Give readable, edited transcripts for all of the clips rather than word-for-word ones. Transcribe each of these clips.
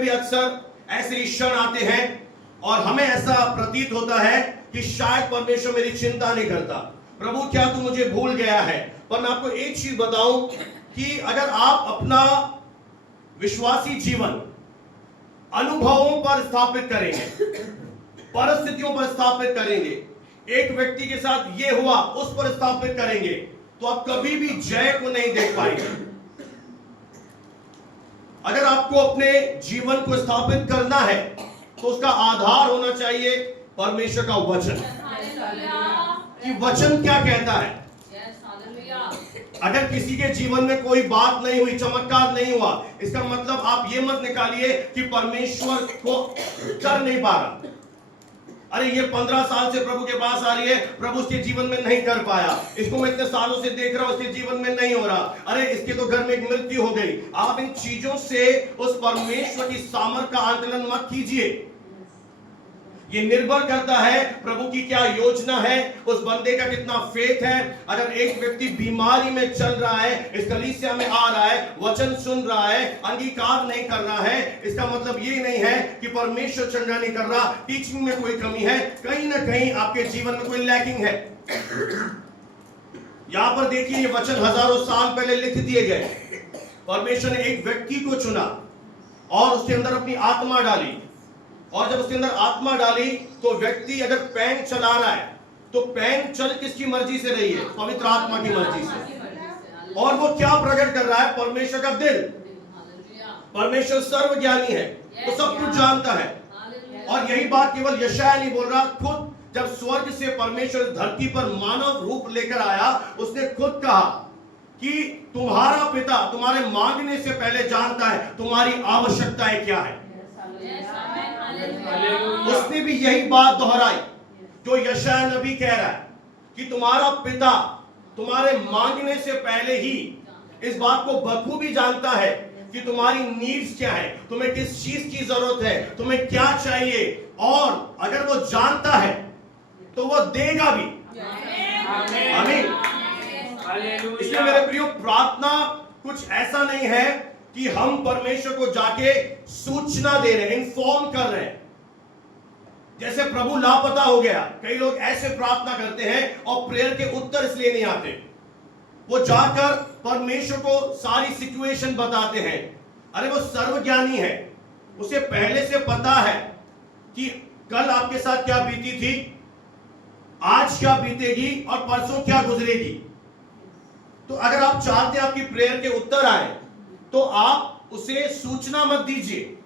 भी अक्सर ऐसे क्षण आते हैं और हमें ऐसा प्रतीत होता है कि शायद परमेश्वर मेरी चिंता नहीं करता, प्रभु क्या तू मुझे भूल गया है। पर मैं आपको एक चीज बताऊं कि अगर आप अपना विश्वासी जीवन अनुभवों पर स्थापित करेंगे, परिस्थितियों पर स्थापित करेंगे, एक व्यक्ति के साथ ये हुआ उस पर स्थापित करेंगे, तो आप कभी भी जय को नहीं देख पाएंगे। अगर आपको अपने जीवन को स्थापित करना है तो उसका आधार होना चाहिए परमेश्वर का वचन, कि वचन क्या कहता है। अगर किसी के जीवन में कोई बात नहीं हुई, चमत्कार नहीं हुआ, इसका मतलब आप ये मत निकालिए कि परमेश्वर को कर नहीं पा रहा। अरे ये 15 साल से प्रभु के पास आ रही है, प्रभु उसके जीवन में नहीं कर पाया, इसको मैं इतने सालों से देख रहा हूं, उसके जीवन में नहीं हो रहा, अरे इसके तो घर में एक मृत्यु हो गई। आप इन चीजों से उस परमेश्वर की सामर्थ का आकलन मत कीजिए। ये निर्भर करता है प्रभु की क्या योजना है, उस बंदे का कितना फेथ है। अगर एक व्यक्ति बीमारी में चल रहा है, इस कलीसिया में आ रहा है, वचन सुन रहा है, अंगीकार नहीं कर रहा है, इसका मतलब ये नहीं है कि परमेश्वर चंगा नहीं कर रहा, टीचिंग में कोई कमी है, कहीं ना कहीं आपके जीवन में कोई लैकिंग है। यहां पर देखिए, ये वचन हजारों साल पहले लिख दिए गए। परमेश्वर ने एक व्यक्ति को चुना और उसके अंदर अपनी आत्मा डाली, और जब उसके अंदर आत्मा डाली तो व्यक्ति अगर पैन चला रहा है तो पैन चल किसकी मर्जी से रही है? पवित्र आत्मा की मर्जी से। और वो क्या प्रकट कर रहा है? परमेश्वर का दिल। परमेश्वर सर्वज्ञानी है, वो सब कुछ जानता है। और यही बात केवल यशायाह नहीं बोल रहा, खुद जब स्वर्ग से परमेश्वर धरती पर मानव रूप लेकर आया, उसने खुद कहा कि तुम्हारा पिता तुम्हारे मांगने से पहले जानता है तुम्हारी आवश्यकताएं क्या है। उसने भी यही बात दोहराई जो यशायाह नबी कह रहा है कि तुम्हारा पिता तुम्हारे मांगने से पहले ही इस बात को बखूबी जानता है कि तुम्हारी नीड्स क्या है, तुम्हें किस चीज की जरूरत है, तुम्हें क्या चाहिए। और अगर वो जानता है तो वो देगा भी। आमीन। इसलिए मेरे प्रियो, प्रार्थना कुछ ऐसा नहीं है कि हम परमेश्वर को जाके सूचना दे रहे हैं, इन्फॉर्म कर रहे हैं। जैसे प्रभु लापता हो गया, कई लोग ऐसे प्रार्थना करते हैं और प्रेयर के उत्तर इसलिए नहीं आते, वो जाकर परमेश्वर को सारी सिचुएशन बताते हैं। अरे वो सर्वज्ञानी है, उसे पहले से पता है कि कल आपके साथ क्या बीती थी, आज क्या बीतेगी और परसों क्या गुजरेगी। तो अगर आप चाहते हैं आपकी प्रेयर के उत्तर आए तो आप उसे सूचना मत दीजिए,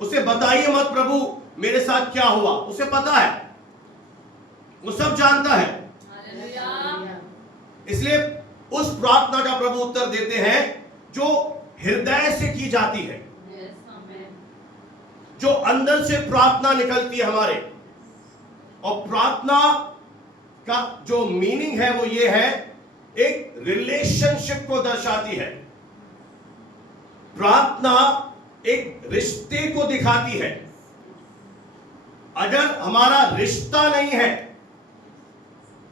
उसे बताइए मत प्रभु मेरे साथ क्या हुआ। उसे पता है, वो सब जानता है। इसलिए उस प्रार्थना का प्रभु उत्तर देते हैं जो हृदय से की जाती है, जो अंदर से प्रार्थना निकलती है हमारे। और प्रार्थना का जो मीनिंग है वो ये है, एक रिलेशनशिप को दर्शाती है। प्रार्थना एक रिश्ते को दिखाती है। अगर हमारा रिश्ता नहीं है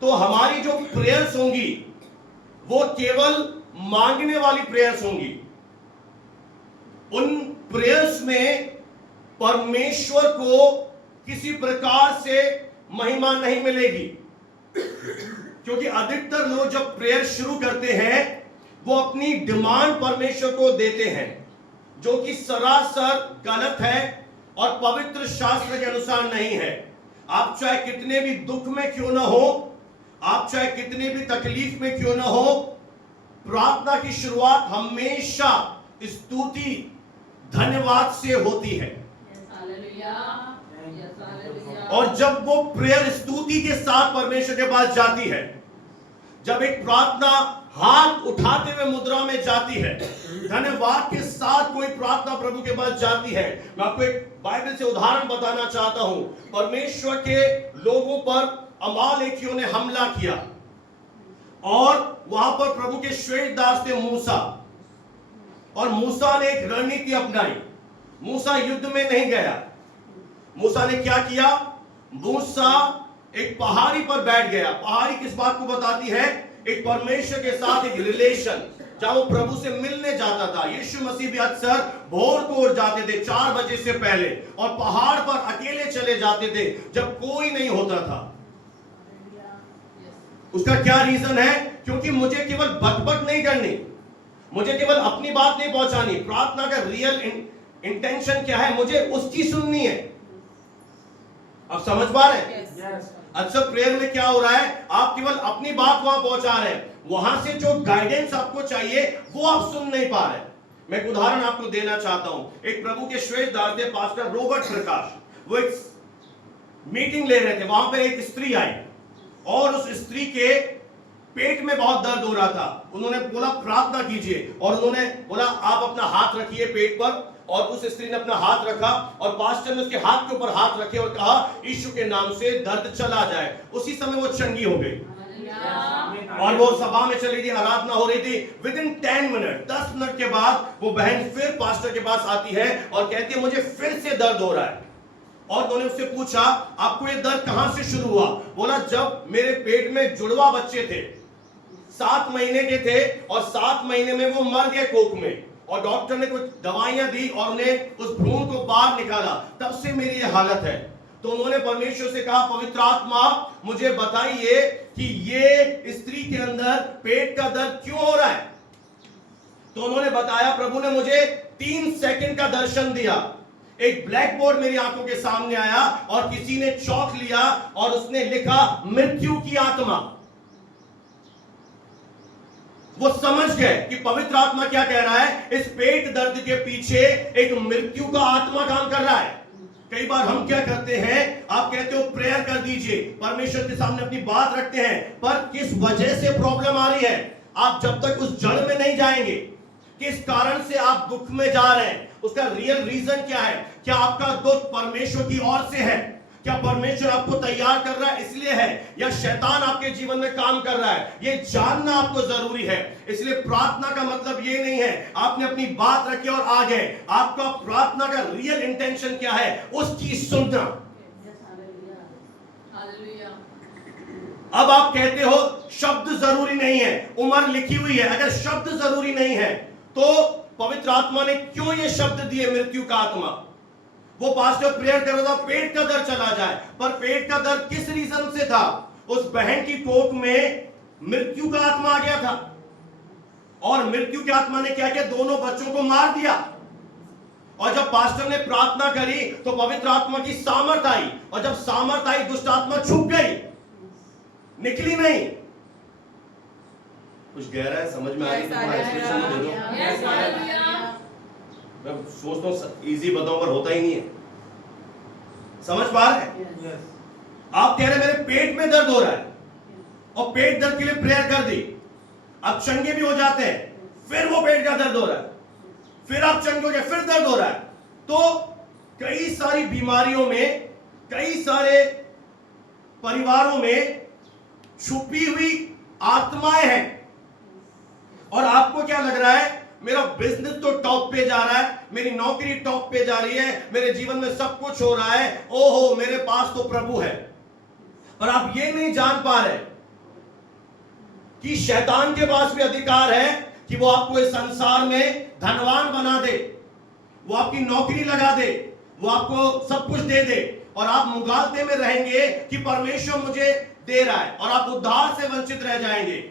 तो हमारी जो प्रेयर्स होंगी वो केवल मांगने वाली प्रेयर्स होंगी। उन प्रेयर्स में परमेश्वर को किसी प्रकार से महिमा नहीं मिलेगी, क्योंकि अधिकतर लोग जब प्रेयर शुरू करते हैं वो अपनी डिमांड परमेश्वर को देते हैं, जो कि सरासर गलत है और पवित्र शास्त्र के अनुसार नहीं है। आप चाहे कितने भी दुख में क्यों ना हो, आप चाहे कितने भी तकलीफ में क्यों ना हो, प्रार्थना की शुरुआत हमेशा स्तुति धन्यवाद से होती है। और जब वो प्रेयर स्तुति के साथ परमेश्वर के पास जाती है, जब एक प्रार्थना हाथ उठाते हुए मुद्रा में जाती है, धन्यवाद के साथ कोई प्रार्थना प्रभु के पास जाती है। मैं आपको एक बाइबल से उदाहरण बताना चाहता हूं। परमेश्वर के लोगों पर अमालेकियों ने हमला किया और वहां पर प्रभु के श्वेतदास थे मूसा, और मूसा ने एक रणनीति अपनाई। मूसा युद्ध में नहीं गया। मूसा ने क्या किया? मूसा एक पहाड़ी पर बैठ गया। पहाड़ी किस बात को बताती है? एक परमेश्वर के साथ एक रिलेशन, जहां वो प्रभु से मिलने जाता था। यीशु मसीह भी अक्सर भोर को उठ जाते थे 4 बजे से पहले और पहाड़ पर अकेले चले जाते थे जब कोई नहीं होता था। उसका क्या रीजन है? क्योंकि मुझे केवल बकबक नहीं करनी, मुझे केवल अपनी बात नहीं पहुंचानी। प्रार्थना का रियल इंटेंशन क्या है? मुझे उसकी सुननी है। आप समझ पा रहे हैं? अक्सर प्रेयर में क्या हो रहा है, आप केवल अपनी बात वहां पहुंचा रहे हैं, वहां से जो गाइडेंस आपको चाहिए वो आप सुन नहीं पा रहे। मैं एक उदाहरण आपको देना चाहता हूं। एक प्रभु के श्रेष्ठ दास थे पास्टर रॉबर्ट प्रकाश, वो एक मीटिंग ले रहे थे। वहां पर एक स्त्री आई और उस स्त्री के पेट में बहुत दर्द हो रहा था। उन्होंने बोला प्रार्थना कीजिए, और उन्होंने बोला आप अपना हाथ रखिए पेट पर, और उस स्त्री ने अपना हाथ रखा और पास्टर ने उसके हाथ के ऊपर हाथ रखे और कहा यीशु के नाम से दर्द चला जाए। उसी समय वो चंगी हो गई और वो सभा में चली गई, आराधना हो रही थी। विदिन 10 मिनट 10 मिनट के बाद वो बहन फिर पास्टर के पास आती है और कहती है मुझे फिर से दर्द हो रहा है। और उन्होंने उससे पूछा आपको ये दर्द कहां से शुरू हुआ? बोला जब मेरे पेट में जुड़वा बच्चे थे, 7 महीने के थे और 7 महीने में वो मर गए कोख में, और डॉक्टर ने कुछ दवाइयां दी और उन्हें उस भ्रूण को बाहर निकाला, तब से मेरी ये हालत है। तो उन्होंने परमेश्वर से कहा पवित्र आत्मा मुझे बताइए कि ये स्त्री के अंदर पेट का दर्द क्यों हो रहा है। तो उन्होंने बताया प्रभु ने मुझे 3 सेकंड का दर्शन दिया। एक ब्लैक बोर्ड मेरी आंखों के सामने आया और किसी ने चौक लिया और उसने लिखा मृत्यु की आत्मा। वो समझ गए कि पवित्र आत्मा क्या कह रहा है, इस पेट दर्द के पीछे एक मृत्यु का आत्मा काम कर रहा है। कई बार हम क्या करते हैं, आप कहते हो प्रेयर कर दीजिए, परमेश्वर के सामने अपनी बात रखते हैं, पर किस वजह से प्रॉब्लम आ रही है, आप जब तक उस जड़ में नहीं जाएंगे, किस कारण से आप दुख में जा रहे हैं, उसका रियल रीजन क्या है। क्या आपका दुख परमेश्वर की ओर से है? क्या परमेश्वर आपको तैयार कर रहा है इसलिए है, या शैतान आपके जीवन में काम कर रहा है? ये जानना आपको जरूरी है। इसलिए प्रार्थना का मतलब ये नहीं है आपने अपनी बात रखी और आ गए। आपका प्रार्थना का रियल इंटेंशन क्या है, उसकी सुनना। अब आप कहते हो शब्द जरूरी नहीं है, उम्र लिखी हुई है। अगर शब्द जरूरी नहीं है तो पवित्र आत्मा ने क्यों ये शब्द दिए मृत्यु का आत्मा? वो पास्टर प्रेयर कर रहा था पेट का दर्द चला जाए, पर पेट का दर्द किस रीजन से था? उस बहन की कोख में मृत्यु का आत्मा आ गया था, और मृत्यु की आत्मा ने क्या किया, दोनों बच्चों को मार दिया। और जब पास्टर ने प्रार्थना करी तो पवित्र आत्मा की सामर्थ आई, और जब सामर्थ आई दुष्ट आत्मा छुप गई, निकली नहीं। कुछ गहरा है, समझ में आ रही है? मैं सोचता हूं इजी बताऊं पर होता ही नहीं है। समझ पा रहे हैं? आप कह रहे मेरे पेट में दर्द हो रहा है और पेट दर्द के लिए प्रेयर कर दी, अब चंगे भी हो जाते हैं, फिर वो पेट का दर्द हो रहा है, फिर आप चंगे हो गए, फिर दर्द हो रहा है। तो कई सारी बीमारियों में, कई सारे परिवारों में छुपी हुई आत्माएं हैं। और आपको क्या लग रहा है, मेरा बिजनेस तो टॉप पे जा रहा है, मेरी नौकरी टॉप पे जा रही है, मेरे जीवन में सब कुछ हो रहा है, ओहो मेरे पास तो प्रभु है। पर आप ये नहीं जान पा रहे कि शैतान के पास भी अधिकार है कि वो आपको इस संसार में धनवान बना दे, वो आपकी नौकरी लगा दे, वो आपको सब कुछ दे दे, और आप मुगालते में रहेंगे कि परमेश्वर मुझे दे रहा है, और आप उद्धार से वंचित रह जाएंगे।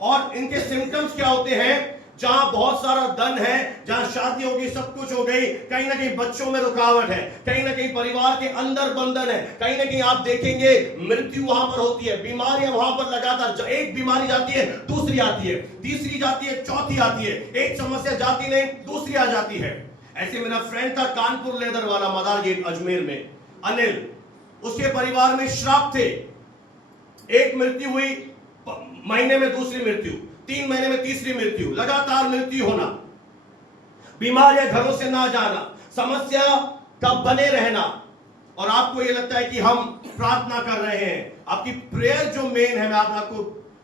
और इनके सिम्टम्स क्या होते हैं? जहां बहुत सारा धन है, जहां शादी हो गई, सब कुछ हो गई, कहीं ना कहीं बच्चों में रुकावट है, कहीं ना कहीं परिवार के अंदर बंधन है, कहीं ना कहीं आप देखेंगे मृत्यु वहां पर होती है, बीमारियां वहां पर लगातार, एक बीमारी जाती है दूसरी आती है, तीसरी जाती है, चौथी आती है, एक समस्या जाती नहीं दूसरी आ जाती है। ऐसे मेरा फ्रेंड था कानपुर लेदर वाला, मदार गेट अजमेर में, अनिल, उसके परिवार में श्राप थे। एक मृत्यु हुई, महीने में दूसरी मृत्यु, 3 महीने में तीसरी मृत्यु, लगातार मृत्यु होना, बीमारियां घरों से ना जाना, समस्या का बने रहना। और आपको यह लगता है कि हम प्रार्थना कर रहे हैं, आपकी प्रेयर जो मेन है, मैं आपको,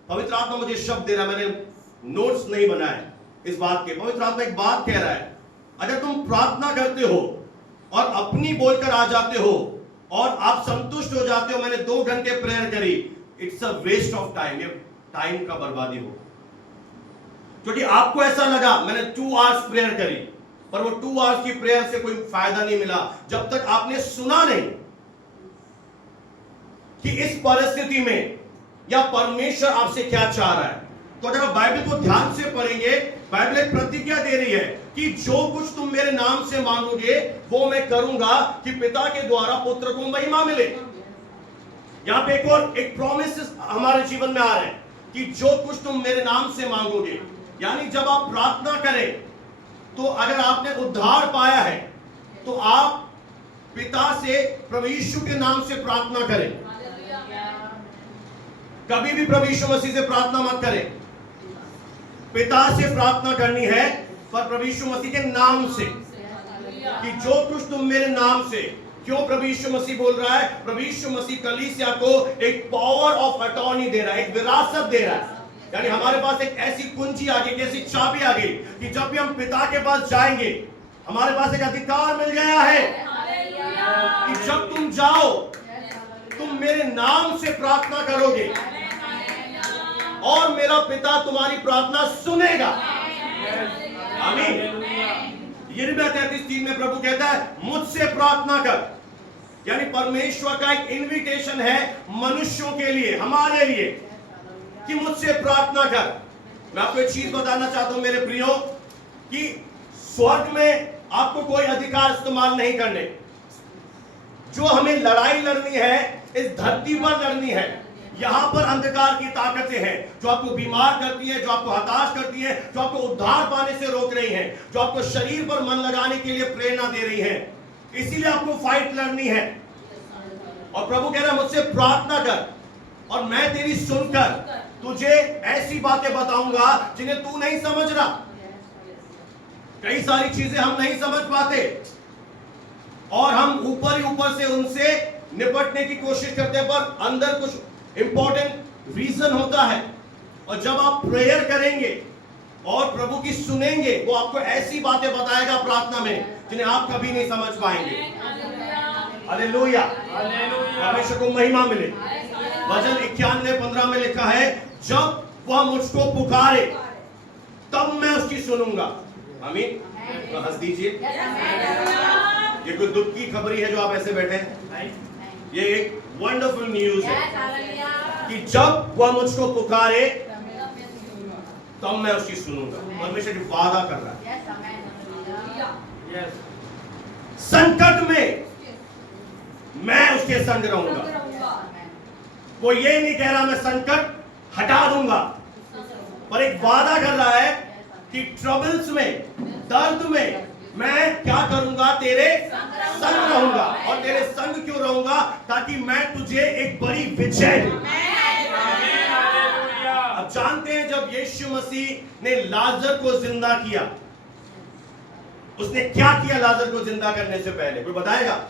पवित्र आत्मा मुझे शब्द दे रहा है, मैंने नोट्स नहीं बनाए इस बात के। पवित्र आत्मा एक बात कह रहा है, अगर तुम प्रार्थना करते हो और अपनी बोलकर आ जाते हो और आप संतुष्ट हो जाते हो, मैंने 2 घंटे प्रेयर करी, it's a waste of time, ये टाइम का बर्बादी हो। क्योंकि आपको ऐसा लगा मैंने 2 आवर्स प्रेयर करी, पर वो 2 आवर्स की प्रेयर से कोई फायदा नहीं मिला जब तक आपने सुना नहीं कि इस परिस्थिति में या परमेश्वर आपसे क्या चाह रहा है। तो अगर आप बाइबल को ध्यान से पढ़ेंगे, बाइबल एक प्रतिज्ञा दे रही है कि जो कुछ तुम मेरे नाम से मांगोगे वो मैं करूंगा कि पिता के द्वारा पुत्र को महिमा मिले। यहां पे एक प्रॉमिस हमारे जीवन में आ रहे हैं कि जो कुछ तुम मेरे नाम से मांगोगे, यानी जब आप प्रार्थना करें तो अगर आपने उद्धार पाया है तो आप पिता से प्रभु यीशु के नाम से प्रार्थना करें। कभी भी प्रभु यीशु मसीह से प्रार्थना मत करें, पिता से प्रार्थना करनी है, पर प्रभु यीशु मसीह के नाम से, कि जो कुछ तुम मेरे नाम से। क्यों प्रभु यीशु मसीह बोल रहा है? प्रभु यीशु मसीह कलीसिया को एक पावर ऑफ अटॉर्नी दे रहा है, एक विरासत दे रहा है। यानी हमारे पास एक ऐसी कुंजी आ गई, ऐसी चाबी आ गई कि जब भी हम पिता के पास जाएंगे हमारे पास एक अधिकार मिल गया है कि जब तुम जाओ तुम मेरे नाम से प्रार्थना करोगे और मेरा पिता तुम्हारी प्रार्थना सुनेगा। आमीन। यिर्मयाह 33:3 में प्रभु कहता है मुझसे प्रार्थना कर। यानी परमेश्वर का एक इनविटेशन है मनुष्यों के लिए, हमारे लिए, कि मुझसे प्रार्थना कर। मैं आपको एक चीज बताना चाहता हूं मेरे प्रियो, कि स्वर्ग में आपको कोई अधिकार इस्तेमाल नहीं करने। जो हमें लड़ाई लड़नी है इस धरती पर लड़नी है। यहां पर अंधकार की ताकतें हैं जो आपको बीमार करती हैं, जो आपको हताश करती हैं, जो आपको उद्धार पाने से रोक रही हैं, जो आपको शरीर पर मन लगाने के लिए प्रेरणा दे रही हैं। इसीलिए आपको फाइट लड़नी है। और प्रभु कह रहा है मुझसे प्रार्थना कर और मैं तेरी सुनकर तुझे ऐसी बातें बताऊंगा जिन्हें तू नहीं समझ रहा। कई सारी चीजें हम नहीं समझ पाते और हम ऊपर से उनसे निपटने की कोशिश करते हैं, पर अंदर कुछ इंपॉर्टेंट रीजन होता है। और जब आप प्रेयर करेंगे और प्रभु की सुनेंगे, वो आपको ऐसी बातें बताएगा प्रार्थना में जिन्हें आप कभी नहीं समझ पाएंगे। हालेलुया, परमेश्वर को महिमा मिले। वचन 91:15 में लिखा है जब वह मुझको पुकारे तब मैं उसकी सुनूंगा। आमीन। तो हंस दीजिए। ये कोई दुख की खबरी है जो आप ऐसे बैठे हैं? ये एक वंडरफुल न्यूज है कि जब वह मुझको पुकारे तब मैं उसकी सुनूंगा। परमेश्वर वादा कर रहा है संकट में मैं उसके संग रहूंगा। वो ये नहीं कह रहा मैं संकट हटा दूंगा, पर एक वादा कर रहा है कि ट्रबल्स में, दर्द में मैं क्या करूंगा? तेरे संग रहूंगा। और तेरे संग क्यों रहूंगा? ताकि मैं तुझे एक बड़ी विजय दूं। अब जानते हैं जब यीशु मसीह ने लाजर को जिंदा किया, उसने क्या किया लाजर को जिंदा करने से पहले? कोई बताएगा?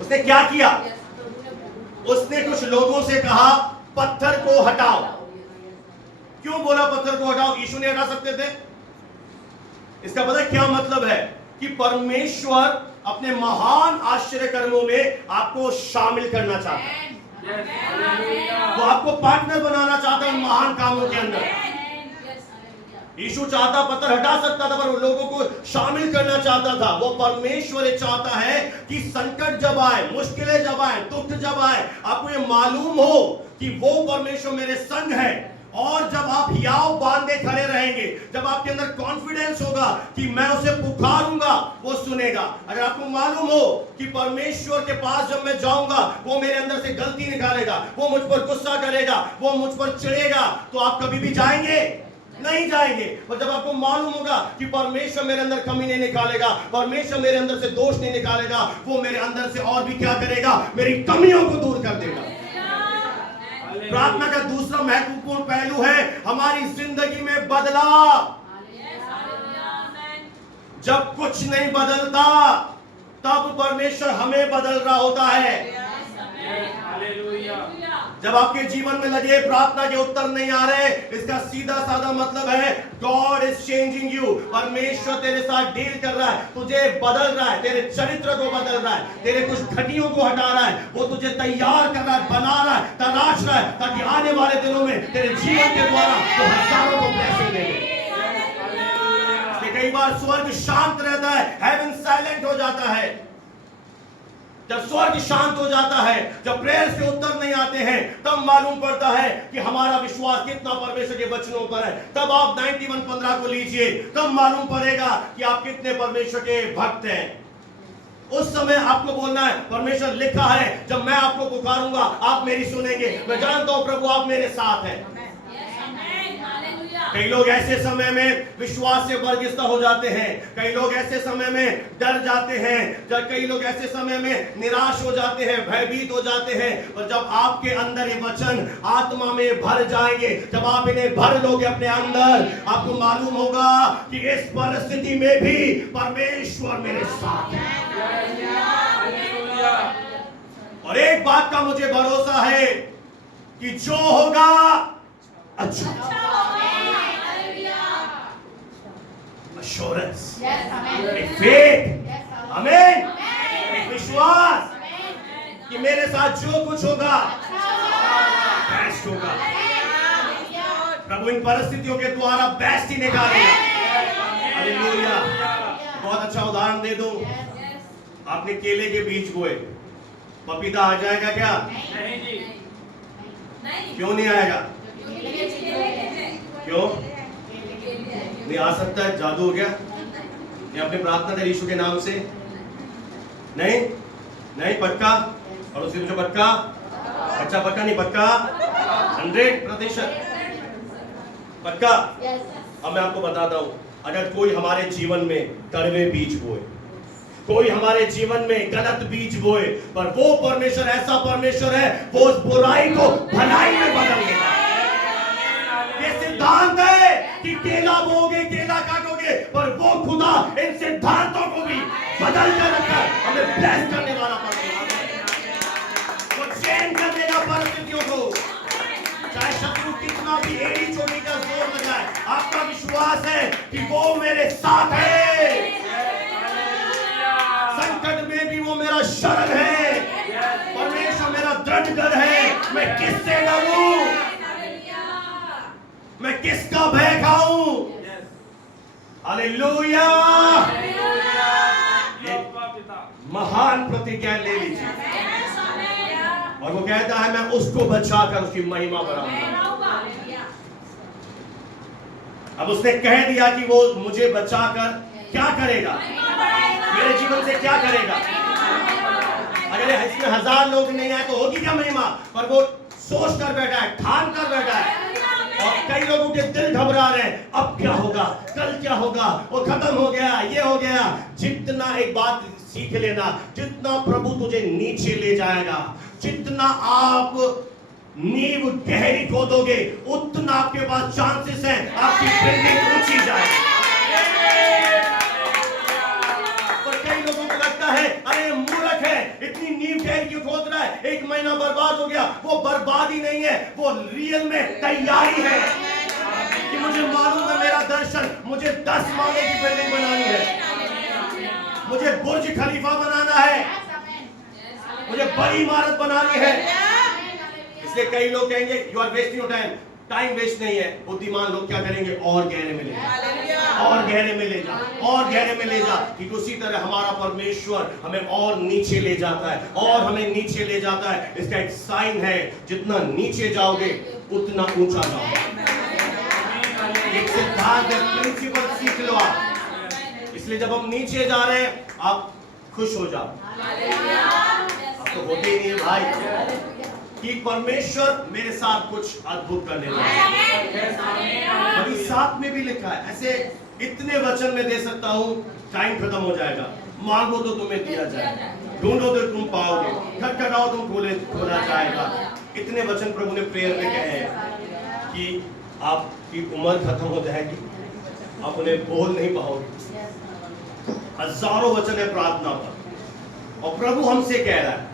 उसने क्या किया? उसने कुछ लोगों से कहा पत्थर को हटाओ। क्यों बोला पत्थर को हटाओ? यीशु ने हटा सकते थे। इसका पता क्या मतलब है? कि परमेश्वर अपने महान आश्चर्य कर्मों में आपको शामिल करना चाहता है। वो आपको पार्टनर बनाना चाहता है इन महान कामों के अंदर। यीशु चाहता पत्थर हटा सकता था, पर लोगों को शामिल करना चाहता था। वो परमेश्वर ये चाहता है कि संकट जब आए, मुश्किलें जब आए, दुख जब आए, आपको ये मालूम हो कि वो परमेश्वर मेरे संग है। और जब आप हियाव बांधे खड़े रहेंगे, जब आपके अंदर कॉन्फिडेंस होगा कि मैं उसे पुकारूंगा वो सुनेगा। अगर आपको मालूम हो कि परमेश्वर के पास जब मैं जाऊंगा वो मेरे अंदर से गलती निकालेगा, वो मुझ पर गुस्सा करेगा, वो मुझ पर चिढ़ेगा, तो आप कभी भी जाएंगे नहीं जाएंगे। और जब आपको मालूम होगा कि परमेश्वर मेरे अंदर कमी नहीं निकालेगा, परमेश्वर मेरे अंदर से दोष नहीं निकालेगा, वो मेरे अंदर से और भी क्या करेगा? मेरी कमियों को दूर कर देगा। प्रार्थना का दूसरा महत्वपूर्ण पहलू है हमारी जिंदगी में बदलाव। जब कुछ नहीं बदलता तब परमेश्वर हमें बदल रहा होता है। जब आपके जीवन में लगे प्रार्थना के उत्तर नहीं आ रहे, इसका सीधा साधा मतलब है गॉड इज चेंजिंग यू। परमेश्वर तेरे साथ डील कर रहा है, तुझे बदल रहा है, तेरे चरित्र को बदल रहा है, तेरे कुछ घटियों को हटा रहा है, वो तुझे तैयार कर रहा है, बना रहा है, तराश रहा है, ताकि आने वाले दिनों में तेरे जीवन के द्वारा वो हजारों को ब्लेसिंग देंगे। कई बार स्वर्ग शांत रहता है, हेवन साइलेंट हो जाता है। जब स्वर्ग शांत हो जाता है, जब प्रेयर के उत्तर नहीं आते हैं, तब मालूम पड़ता है कि हमारा विश्वास कितना परमेश्वर के वचनों पर है। तब आप 91:15 को लीजिए, तब मालूम पड़ेगा कि आप कितने परमेश्वर के भक्त हैं। उस समय आपको बोलना है, परमेश्वर लिखा है जब मैं आपको पुकारूंगा आप मेरी सुनेंगे, मैं जानता हूं प्रभु आप मेरे साथ हैं। कई लोग ऐसे समय में विश्वास से बरगिस्ता हो जाते हैं, कई लोग ऐसे समय में डर जाते हैं, जब कई लोग ऐसे समय में निराश हो जाते हैं, भयभीत हो जाते हैं। और जब आपके अंदर ये वचन आत्मा में भर जाएंगे, जब आप इन्हें भर लोगे अपने अंदर, आपको मालूम होगा कि इस परिस्थिति में भी परमेश्वर मेरे साथ है। और एक बात का मुझे भरोसा है कि जो होगा अच्छा। Assurance, एक faith, आमीन, एक विश्वास कि मेरे साथ जो कुछ होगा बेस्ट होगा। प्रभु इन परिस्थितियों के द्वारा बेस्ट ही निकालेगा। हालेलुया। बहुत अच्छा उदाहरण दे दूं, आपने केले के बीज बोए, पपीता आ जाएगा क्या? नहीं जी। क्यों नहीं आएगा? क्यों नहीं आ सकता है? जादू हो गया? ये अपने प्रार्थना कर यीशु के नाम से? नहीं नहीं, पक्का? और उसके पीछे पक्का? अच्छा पक्का नहीं पक्का? 100% पक्का? अब मैं आपको बताता हूं, अगर कोई हमारे जीवन में कड़वे बीज बोए, कोई हमारे जीवन में गलत बीज बोए, पर वो परमेश्वर ऐसा परमेश्वर है, वो उस बुराई को भलाई में बदल देता है। ये सिद्धांत है कि केला बोगे केला काटोगे, पर वो खुदा इन सिद्धांतों को भी बदल कर रखा है, हमें ब्लेस करने वाला परमेश्वर, वो चेंज कर देगा परिस्थितियों को। चाहे शत्रु कितना भी एड़ी चोटी का जोर लगाए, आपका विश्वास है कि वो मेरे साथ है, संकट में भी वो मेरा शरण है, परमेश्वर मेरा दृढ़ घर है। मैं किससे डरूं? मैं किसका भय खाऊं? हालेलुया। महान प्रतिज्ञा ले लीजिए, और वो कहता है मैं उसको बचाकर उसकी महिमा बढ़ाऊंगा। अब उसने कह दिया कि वो मुझे बचाकर क्या करेगा, मेरे जीवन से क्या करेगा। अगर इसमें 1000 लोग नहीं आए तो होगी क्या महिमा? पर वो सोच कर बैठा है, ठान कर बैठा है। और कई लोगों के दिल घबरा रहे हैं, अब क्या होगा, कल क्या होगा, वो खत्म हो गया, ये हो गया। जितना, एक बात सीख लेना, जितना प्रभु तुझे नीचे ले जाएगा, जितना आप नींव गहरी खोदोगे, उतना आपके पास चांसेस हैं आपकी बिल्डिंग ऊंची जाएगी। कई लोगों को लगता है अरे मूर्ख है, इतनी नींव गहरी क्यों खोद रहा है, 1 महीना बर्बाद हो गया। वो बर्बादी नहीं है, वो रियल में तैयारी है कि मुझे मालूम है मेरा दर्शन, मुझे 10 माले की बिल्डिंग बनानी है, मुझे बुर्ज खलीफा बनाना है, मुझे बड़ी इमारत बनानी है। इसलिए कई लोग कहेंगे you are wasting your time. Time waste नहीं है। बुद्धिमान लोग क्या करेंगे, और गहरे में ले जा, और गहरे में ले जा, और गहरे में ले जा। कि उसी तरह हमारा परमेश्वर हमें और नीचे ले जाता है, और हमें नीचे ले जाता है। इसका एक साइन है, जितना नीचे जाओगे उतना ऊंचा जाओगे। एक सिद्धांत है, प्रिंसिपल सीख लो आप। इसलिए जब हम नीचे जा रहे हैं आप खुश हो जाओ। आप तो होते ही नहीं है भाई कि परमेश्वर मेरे साथ कुछ अद्भुत करने वाला है। अभी 7 में भी लिखा है। ऐसे इतने वचन में दे सकता हूँ, टाइम खत्म हो जाएगा। मांगो तो तुम्हें दिया जाएगा, ढूंढो तो तुम पाओगे, खटखटाओ तुम खोला जाएगा। इतने वचन प्रभु ने प्रेयर में कहे हैं कि आपकी उम्र खत्म हो जाएगी, आप उन्हें बोल नहीं पाओगे। हजारों वचन है प्रार्थना पर, और प्रभु हमसे कह रहा है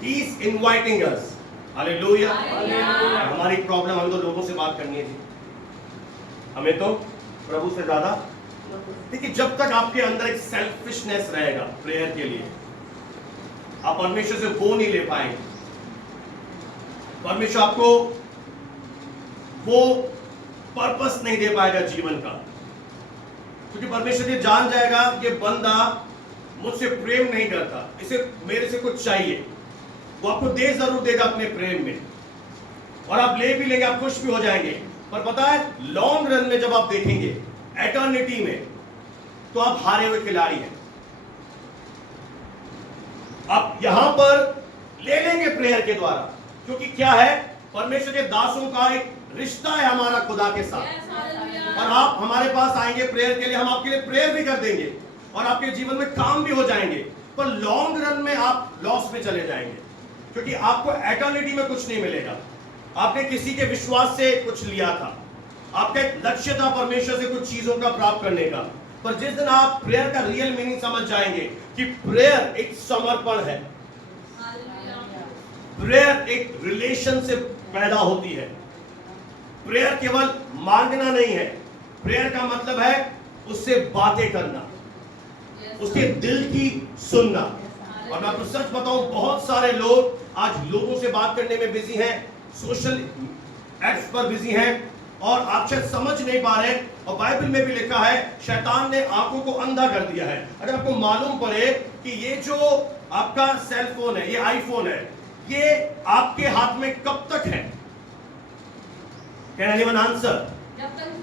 He is inviting us. Hallelujah. हमारी प्रॉब्लम, हमें तो लोगों से बात करनी है जी, हमें तो प्रभु से ज्यादा। देखिए, जब तक आपके अंदर एक सेल्फिशनेस रहेगा प्रेयर के लिए, आप परमेश्वर से वो नहीं ले पाएंगे। परमेश्वर आपको वो पर्पस नहीं दे पाएगा जीवन का, क्योंकि परमेश्वर ये जान जाएगा कि बंदा मुझसे प्रेम नहीं करता, इसे मेरे से कुछ चाहिए। वो आपको दे जरूर देगा अपने प्रेम में, और आप ले भी लेंगे, आप खुश भी हो जाएंगे। पर पता है, लॉन्ग रन में जब आप देखेंगे एटर्निटी में, तो आप हारे हुए खिलाड़ी हैं। आप यहां पर ले लेंगे प्रेयर के द्वारा, क्योंकि क्या है, परमेश्वर के दासों का एक रिश्ता है हमारा खुदा के साथ, और आप हमारे पास आएंगे प्रेयर के लिए, हम आपके लिए प्रेयर भी कर देंगे और आपके जीवन में काम भी हो जाएंगे। पर लॉन्ग रन में आप लॉस में चले जाएंगे, क्योंकि आपको एटर्निटी में कुछ नहीं मिलेगा। आपने किसी के विश्वास से कुछ लिया था, आपका एक लक्ष्य था परमेश्वर से कुछ चीजों का प्राप्त करने का, पर जिस दिन आप प्रेयर का रियल मीनिंग समझ जाएंगे कि प्रेयर एक समर्पण है, प्रेयर एक रिलेशन से पैदा होती है। प्रेयर केवल मांगना नहीं है, प्रेयर का मतलब है उससे बातें करना, उसके दिल की सुनना। और मैं आपको सच बताऊं, बहुत सारे लोग आज लोगों से बात करने में बिजी हैं, सोशल एप्स पर बिजी हैं, और आप शायद समझ नहीं पा रहे। और बाइबल में भी लिखा है, शैतान ने आंखों को अंधा कर दिया है। अगर आपको मालूम पड़े कि ये जो आपका सेल फोन है, ये आईफोन है, ये आपके हाथ में कब तक है? Can anyone answer?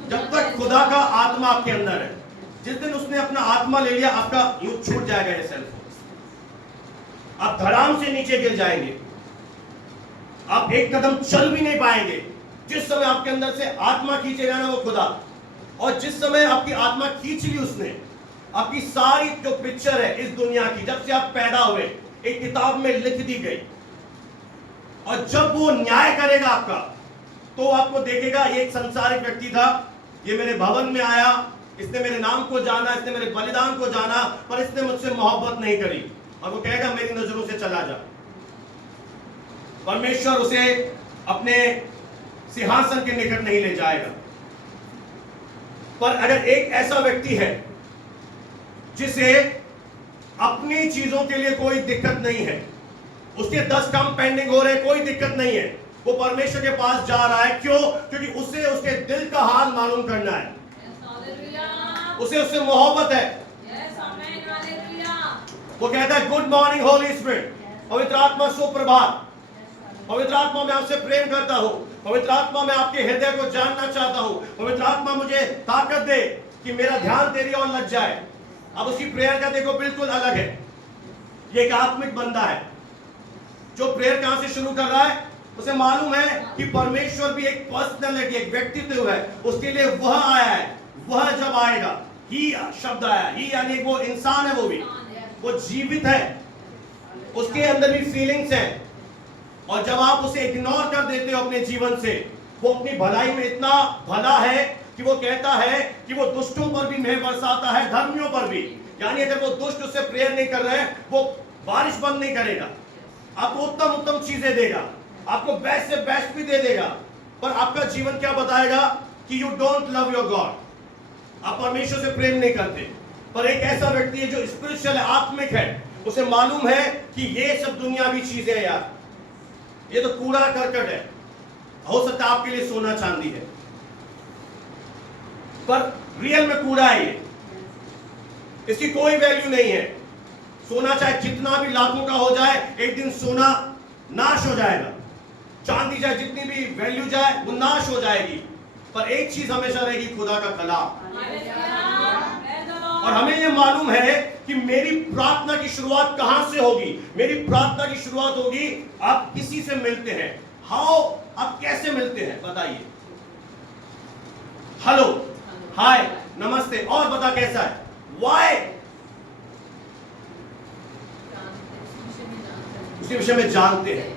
जब तक खुदा का आत्मा आपके अंदर है। जिस दिन उसने अपना आत्मा ले लिया, आपका यूं छूट जाएगा ये सेल फोन, आप धड़ाम से नीचे गिर जाएंगे, आप एक कदम चल भी नहीं पाएंगे। जिस समय आपके अंदर से आत्मा खींचेगा ना वो खुदा, और जिस समय आपकी आत्मा खींच ली उसने, आपकी सारी जो पिक्चर है इस दुनिया की, जब से आप पैदा हुए, एक किताब में लिख दी गई। और जब वो न्याय करेगा आपका, तो आपको देखेगा ये एक संसारिक व्यक्ति था, ये मेरे भवन में आया, इसने मेरे नाम को जाना, इसने मेरे बलिदान को जाना, पर इसने मुझसे मोहब्बत नहीं करी। और वो कहेगा मेरी नजरों से चला जा। परमेश्वर उसे अपने सिंहासन के निकट नहीं ले जाएगा। पर अगर एक ऐसा व्यक्ति है जिसे अपनी चीजों के लिए कोई दिक्कत नहीं है, उसके 10 काम पेंडिंग हो रहे, कोई दिक्कत नहीं है, वो परमेश्वर के पास जा रहा है। क्यों? क्योंकि उसे उसके दिल का हाल मालूम करना है, उसे उससे मोहब्बत है। वो कहता है गुड मॉर्निंग होली स्पिरिट, पवित्र आत्मा सुप्रभात, पवित्र आत्मा मैं आपसे प्रेम करता हूं, पवित्र आत्मा मैं आपके हृदय को जानना चाहता हूं, पवित्र आत्मा मुझे ताकत दे कि मेरा ध्यान तेरी ओर लग जाए। अब उसकी प्रेयर का देखो बिल्कुल अलग है। ये एक आत्मिक बंदा है जो प्रेयर कहां से शुरू कर रहा है, उसे मालूम है कि परमेश्वर भी एक पर्सनैलिटी, एक व्यक्तित्व है, उसके लिए वह आया है। वह जब आएगा, ही शब्द आया, ही यानी वो इंसान है, वो जीवित है, उसके अंदर भी फीलिंग्स हैं। और जब आप उसे इग्नोर कर देते हो अपने जीवन से, वो अपनी भलाई में इतना भला है कि वो कहता है कि वो दुष्टों पर भी मेहर बरसाता है, धर्मियों पर भी। यानी अगर वो दुष्ट उससे प्रेयर नहीं कर रहे हैं, वो बारिश बंद नहीं करेगा, आपको उत्तम उत्तम चीजें देगा, आपको बेस्ट से बेस्ट भी दे देगा। पर आपका जीवन क्या बताएगा कि you don't love your God, आप परमेश्वर से प्रेम नहीं करते। पर एक ऐसा व्यक्ति है जो स्पिरिचुअल है, आत्मिक है, उसे मालूम है कि ये सब दुनियावी चीजें हैं यार, ये तो कूड़ा करकट है, हो सकता है आपके लिए सोना चांदी है, पर रियल में कूड़ा है ये, इसकी कोई वैल्यू नहीं है। सोना चाहे जितना भी लाखों का हो जाए, एक दिन सोना नाश हो जाएगा, चांदी चाहे जितनी भी वैल्यू जाए वो नाश हो जाएगी, पर एक चीज हमेशा रहेगी, खुदा का कलाम। और हमें ये मालूम है कि मेरी प्रार्थना की शुरुआत कहां से होगी। मेरी प्रार्थना की शुरुआत होगी, आप किसी से मिलते हैं। हाउ, आप कैसे मिलते हैं बताइए? हेलो, हाय, नमस्ते, और बता कैसा है, वाई, उसके विषय में जानते हैं।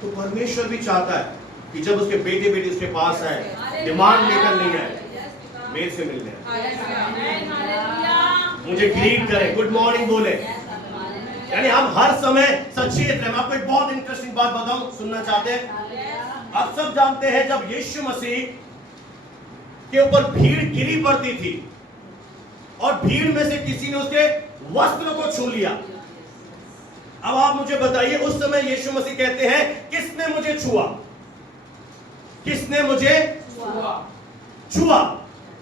तो परमेश्वर भी चाहता है कि जब उसके बेटे बेटी उसके पास आए, डिमांड लेकर नहीं आए, मेरे से मिलने, मुझे ग्रीट करें, गुड मॉर्निंग बोले, यानी हम हर समय सचेत रहे। मैं आपको एक बहुत इंटरेस्टिंग बात बताऊं, सुनना चाहते हैं? आप सब जानते हैं जब यीशु मसीह के ऊपर भीड़ गिरी पड़ती थी और भीड़ में से किसी ने उसके वस्त्र को छू लिया। अब आप मुझे बताइए, उस समय यीशु मसीह कहते हैं किसने मुझे छुआ? किसने मुझे छुआ?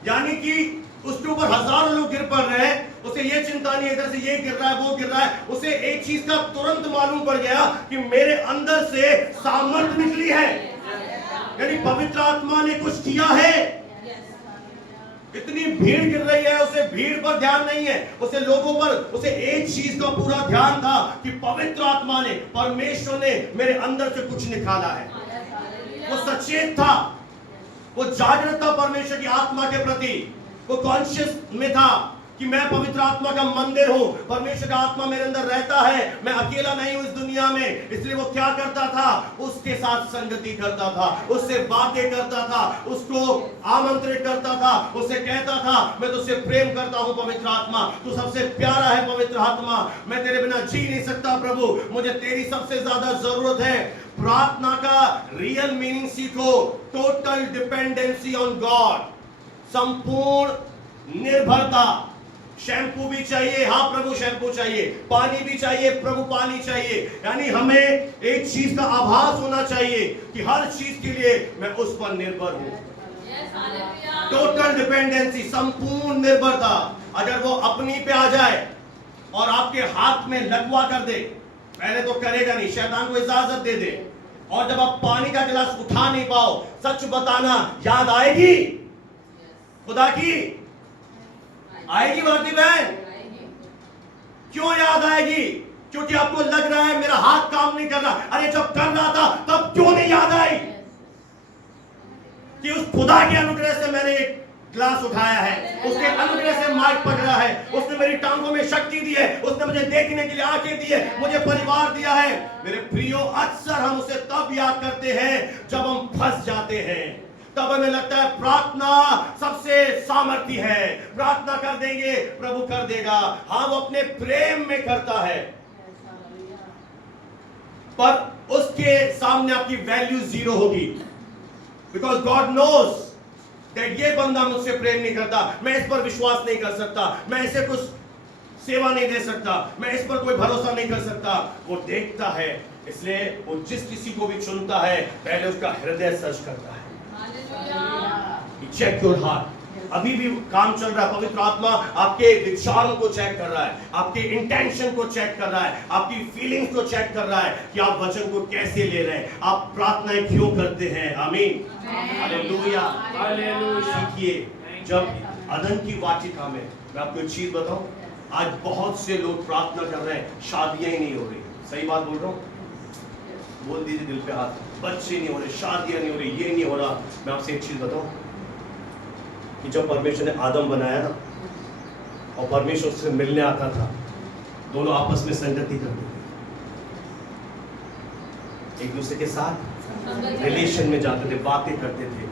यानी कि उसके ऊपर हजारों लोग गिर पड़ रहे हैं, उसे ये चिंता नहीं, इधर से ये गिर रहा है, वो गिर रहा है। उसे एक चीज का तुरंत मालूम पड़ गया कि मेरे अंदर से सामर्थ निकली है, यानी पवित्र आत्मा ने कुछ किया है। इतनी भीड़ गिर रही है, उसे भीड़ पर ध्यान नहीं है, उसे लोगों पर, उसे एक चीज का पूरा ध्यान था कि पवित्र आत्मा ने, परमेश्वर ने मेरे अंदर से कुछ निकाला है। वो सचेत था, वो जागृत था परमेश्वर की आत्मा के प्रति, वो कॉन्शियस में था कि मैं पवित्र आत्मा का मंदिर हूं, परमेश्वर का आत्मा मेरे अंदर रहता है, मैं अकेला नहीं हूं इस दुनिया में। इसलिए वो क्या करता था? उसके साथ संगति करता था, उससे बातें करता था, उसको आमंत्रित करता था, उससे कहता था मैं तुझसे प्रेम करता हूं पवित्र आत्मा, तू सबसे प्यारा है पवित्र आत्मा, मैं तेरे बिना जी नहीं सकता प्रभु, मुझे तेरी सबसे ज्यादा जरूरत है। प्रार्थना का रियल मीनिंग सीखो, टोटल डिपेंडेंसी ऑन गॉड, संपूर्ण निर्भरता। शैम्पू भी चाहिए, हाँ प्रभु शैम्पू चाहिए, पानी भी चाहिए प्रभु पानी चाहिए, यानी हमें एक चीज का आभास होना चाहिए कि हर चीज के लिए मैं उस पर निर्भर हूं। टोटल डिपेंडेंसी, संपूर्ण निर्भरता। अगर वो अपनी पे आ जाए और आपके हाथ में लगवा कर दे, पहले तो करेगा नहीं, शैतान को इजाजत दे दे, और जब आप पानी का गिलास उठा नहीं पाओ, सच बताना याद आएगी खुदा की? आएगी भारती बहन? क्यों याद आएगी? क्योंकि आपको लग रहा है मेरा हाथ काम नहीं कर रहा। अरे जब कर रहा था तब क्यों नहीं याद आई कि उस खुदा के अनुग्रह से मैंने एक ग्लास उठाया है, उसके अनुग्रह से माइक पकड़ा है, उसने मेरी टांगों में शक्ति दी है, उसने मुझे देखने के लिए आंखें दी है, मुझे परिवार दिया है। मेरे प्रियो, अक्सर हम उसे तब याद करते हैं जब हम फंस जाते हैं, तब हमें लगता है प्रार्थना सबसे सामर्थी है, प्रार्थना कर देंगे प्रभु कर देगा। हाँ वो अपने प्रेम में करता है, पर उसके सामने आपकी वैल्यू जीरो होगी, बिकॉज गॉड नोज दैट ये बंदा मुझसे प्रेम नहीं करता, मैं इस पर विश्वास नहीं कर सकता, मैं इसे कुछ सेवा नहीं दे सकता, मैं इस पर कोई भरोसा नहीं कर सकता। वो देखता है, इसलिए वो जिस किसी को भी चुनता है पहले उसका हृदय सर्च करता है। Check your heart. अभी भी काम चल रहा है, पवित्र आत्मा आपके विचारों को चेक कर रहा है, आपके इंटेंशन को चेक कर रहा है, आपकी फीलिंग्स को चेक कर रहा है कि आप वचन को कैसे ले रहे हैं, आप प्रार्थनाएं क्यों करते हैं। आमीन, हालेलुया, हालेलुया। सीखिए। जब अदन की वाटिका में, मैं आपको एक चीज बताऊं, आज बहुत से लोग प्रार्थना कर रहे हैं, शादियां ही नहीं हो रही। सही बात बोल रहा हूं? बोल दीजिए दिल पे हाथ। बच्चे नहीं हो रहे, शादियां नहीं हो रही, ये नहीं हो रहा। मैं आपसे एक चीज बताऊं कि जब परमेश्वर ने आदम बनाया ना और परमेश्वर से मिलने आता था, दोनों आपस में संगति करते थे, एक दूसरे के साथ रिलेशन में जाते थे, बातें करते थे।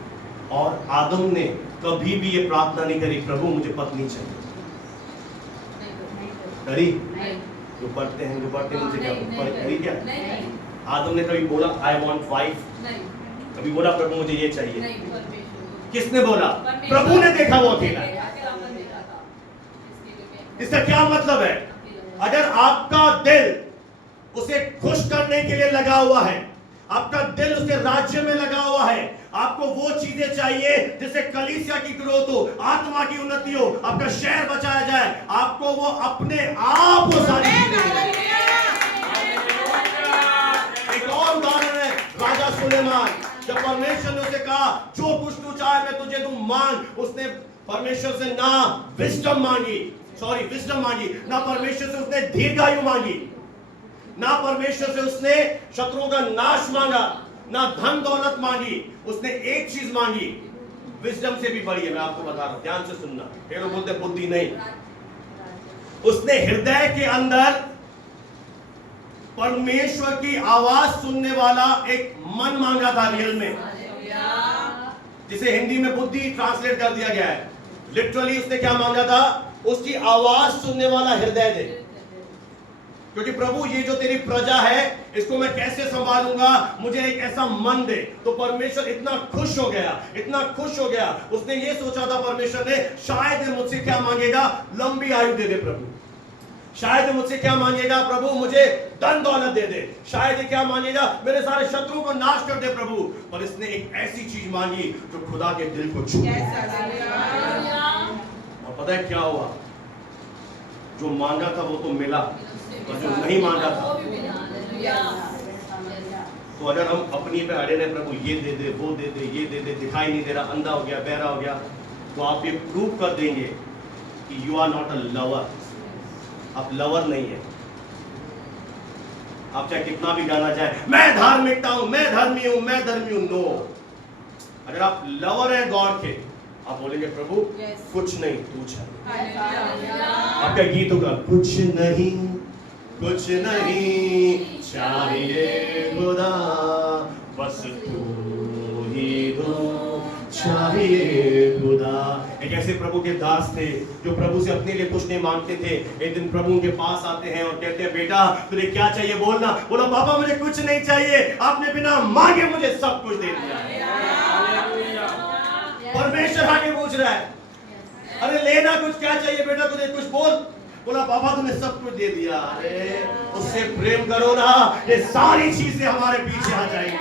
और आदम ने कभी भी ये प्रार्थना नहीं करी प्रभु मुझे पत्नी चाहिए। करी? जो पढ़ते हैं मुझे क्या करी क्या? आदम ने कभी बोला आई वॉन्ट वाइफ? कभी बोला प्रभु मुझे ये चाहिए? किसने बोला? प्रभु ने देखा वो अकेला। इसका क्या मतलब है? अगर आपका दिल उसे खुश करने के लिए लगा हुआ है, आपका दिल उसके राज्य में लगा हुआ है, आपको वो चीजें चाहिए जिससे कलीसिया की ग्रोथ हो, आत्मा की उन्नति हो, आपका शहर बचाया जाए, आपको वो अपने आप वो सारी चीजें। एक और उदाहरण है राजा सुलेमान। जब परमेश्वर ने उसे कहा जो कुछ तू चाहे मैं तुझे दूं, मांग, उसने परमेश्वर से ना विजडम मांगी, ना परमेश्वर से उसने दीर्घायु मांगी, ना परमेश्वर से उसने शत्रुओं का नाश मांगा, ना धन दौलत मांगी। उसने एक चीज मांगी, विजडम से भी बड़ी है, मैं आपको बता रहा हूं, ध्यान से सुनना। ये लोग बोलते बुद्धि नहीं। उसने हृदय के अंदर परमेश्वर की आवाज सुनने वाला एक मन मांगा था, रियल में, जिसे हिंदी में बुद्धि ट्रांसलेट कर दिया गया है। लिटरली उसने क्या मांगा था? उसकी आवाज सुनने वाला हृदय दे। क्योंकि प्रभु ये जो तेरी प्रजा है इसको मैं कैसे संभालूंगा, मुझे एक ऐसा मन दे। तो परमेश्वर इतना खुश हो गया, इतना खुश हो गया, उसने ये सोचा था परमेश्वर ने, शायद मुझसे क्या मांगेगा, लंबी आयु दे दे प्रभु, शायद मुझसे क्या मांगेगा प्रभु, मुझे धन दौलत दे दे, शायद क्या मांगेगा, मेरे सारे शत्रुओं को नाश कर दे प्रभु। पर इसने एक ऐसी चीज मांगी जो खुदा के दिल को छू गई। और पता है क्या हुआ, जो मांगा था वो तो मिला, और जो नहीं मांगा था, तो अगर हम अपनी पे अड़े रहे, प्रभु ये दे दे, वो दे दे, ये दे दे, दिखाई नहीं दे रहा, अंधा हो गया, बहरा हो गया, तो आप ये प्रूव कर देंगे कि you are not a lover, आप लवर नहीं है। आप चाहे कितना भी गाना चाहे, मैं धार्मिकता हूं, मैं धर्मी हूं, मैं धर्मी हूं, नो। अगर आप लवर हैं गॉड के, आप बोलेंगे प्रभु कुछ नहीं तू चाहिए। आपका गीत होगा, कुछ नहीं चाहिए खुदा, बस तू ही दो चाहिए खुदा। एक ऐसे प्रभु के दास थे जो प्रभु से अपने लिए कुछ नहीं मांगते थे। एक दिन प्रभु उनके पास आते हैं और कहते हैं, बेटा तुझे क्या चाहिए बोलना। बोला, पापा मुझे कुछ नहीं चाहिए, आपने बिना मांगे मुझे सब कुछ दे दिया। परमेश्वर आके पूछ रहा है, अरे लेना कुछ, क्या चाहिए बेटा तुझे, कुछ बोल। बोला, पापा तुमने सब कुछ दे दिया। अरे उससे प्रेम करो ना, ये सारी चीजें हमारे पीछे आ जाएंगी।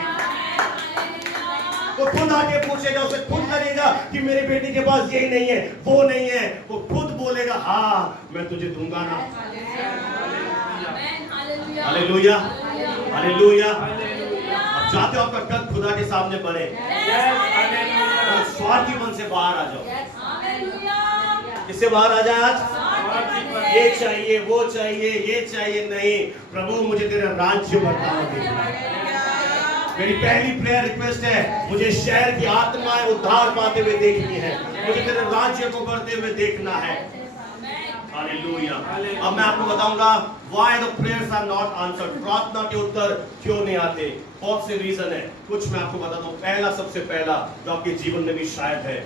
तो खुद आके पूछेगा, उसे खुद लगेगा कि मेरे बेटे के पास यही नहीं है, वो नहीं है, वो खुद बोलेगा हाँ मैं तुझे दूंगा ना। Hallelujah, hallelujah. अब चाहते हो आपका कद खुदा के सामने बढ़े, स्वार्थी मन से बाहर आ जाओ। किससे बाहर आ जाए आज? ये चाहिए, वो चाहिए, ये चाहिए नहीं। प्रभु मुझे तेरा राज्य बता दे। मेरी पहली प्रेयर रिक्वेस्ट है, मुझे शहर की आत्माएं उद्धार पाते हुए देखनी है, मुझे तेरे राज्य को बढ़ते हुए देखना है। हालेलुया। अब मैं आपको बताऊंगा why the prayers are not answered, प्रार्थना के उत्तर क्यों नहीं आते। बहुत से रीजन है, कुछ मैं आपको बताता हूँ। पहला, सबसे पहला जो आपके जीवन में भी शायद है,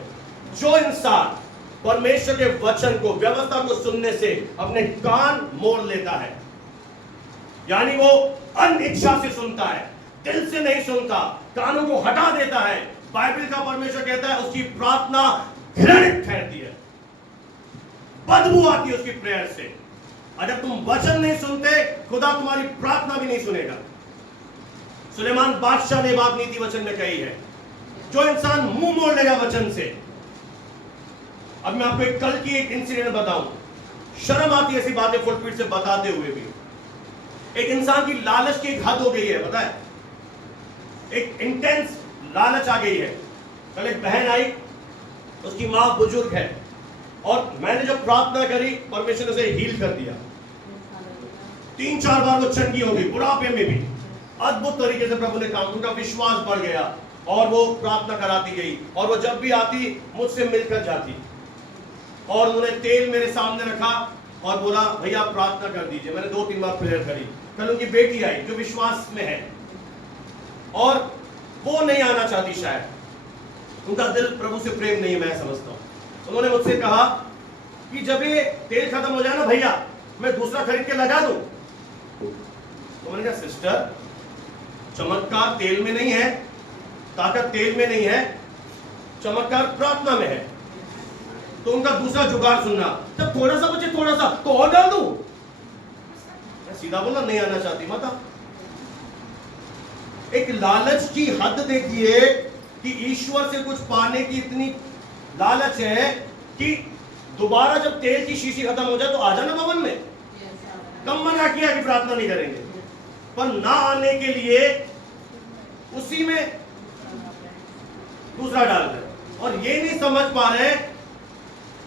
जो इंसान परमेश्वर के वचन को, व्यवस्था को सुनने से अपने कान मोड़ लेता है, यानी वो अनिच्छा से सुनता है, दिल से नहीं सुनता, कानों को हटा देता है, बाइबल का परमेश्वर कहता है उसकी प्रार्थना घृणित ठहरती है, बदबू आती है उसकी प्रेयर से। अगर तुम वचन नहीं सुनते, खुदा तुम्हारी प्रार्थना भी नहीं सुनेगा। सुलेमान बादशाह ने बात नीति वचन में कही है, जो इंसान मुंह मोड़ लेगा वचन से। अब मैं आपको कल की एक इंसिडेंट बताऊं, शर्म आती है ऐसी बातें फुटपीट से बताते हुए भी। एक इंसान की लालच की एक हद हो गई है, पता है, एक इंटेंस लालच आ गई है। कल एक बहन आई, उसकी मां बुजुर्ग है, और मैंने जब प्रार्थना करी, परमेश्वर ने उसे हील कर दिया। 3-4 बार वो चंगी हो गई, बुढ़ापे में भी अद्भुत तरीके से प्रभु ने काम, उनका विश्वास बढ़ गया, और वो प्रार्थना कराती गई, और वो जब भी आती मुझसे मिलकर जाती। और उन्होंने तेल मेरे सामने रखा और बोला, भैया प्रार्थना कर दीजिए। मैंने 2-3 बार प्रेयर करी। कल उनकी बेटी आई जो विश्वास में है, और वो नहीं आना चाहती, शायद उनका दिल प्रभु से प्रेम नहीं है, मैं समझता हूं। उन्होंने मुझसे कहा कि जब ये तेल खत्म हो जाए ना भैया, मैं दूसरा खरीद के लगा दूं। तो मैंने कहा, सिस्टर चमत्कार तेल में नहीं है, ताकत तेल में नहीं है, चमत्कार प्रार्थना में है। तो उनका दूसरा जुगाड़ सुनना, जब थोड़ा सा बचे, थोड़ा सा तो और डाल दूं। मैं सीधा बोला, नहीं आना चाहती माता। एक लालच की हद देखिए कि ईश्वर से कुछ पाने की इतनी लालच है कि दोबारा जब तेल की शीशी खत्म हो जाए तो आ जाना भवन में। कम मना किया कि प्रार्थना नहीं करेंगे, पर ना आने के लिए उसी में दूसरा डाल दे। और ये नहीं समझ पा रहे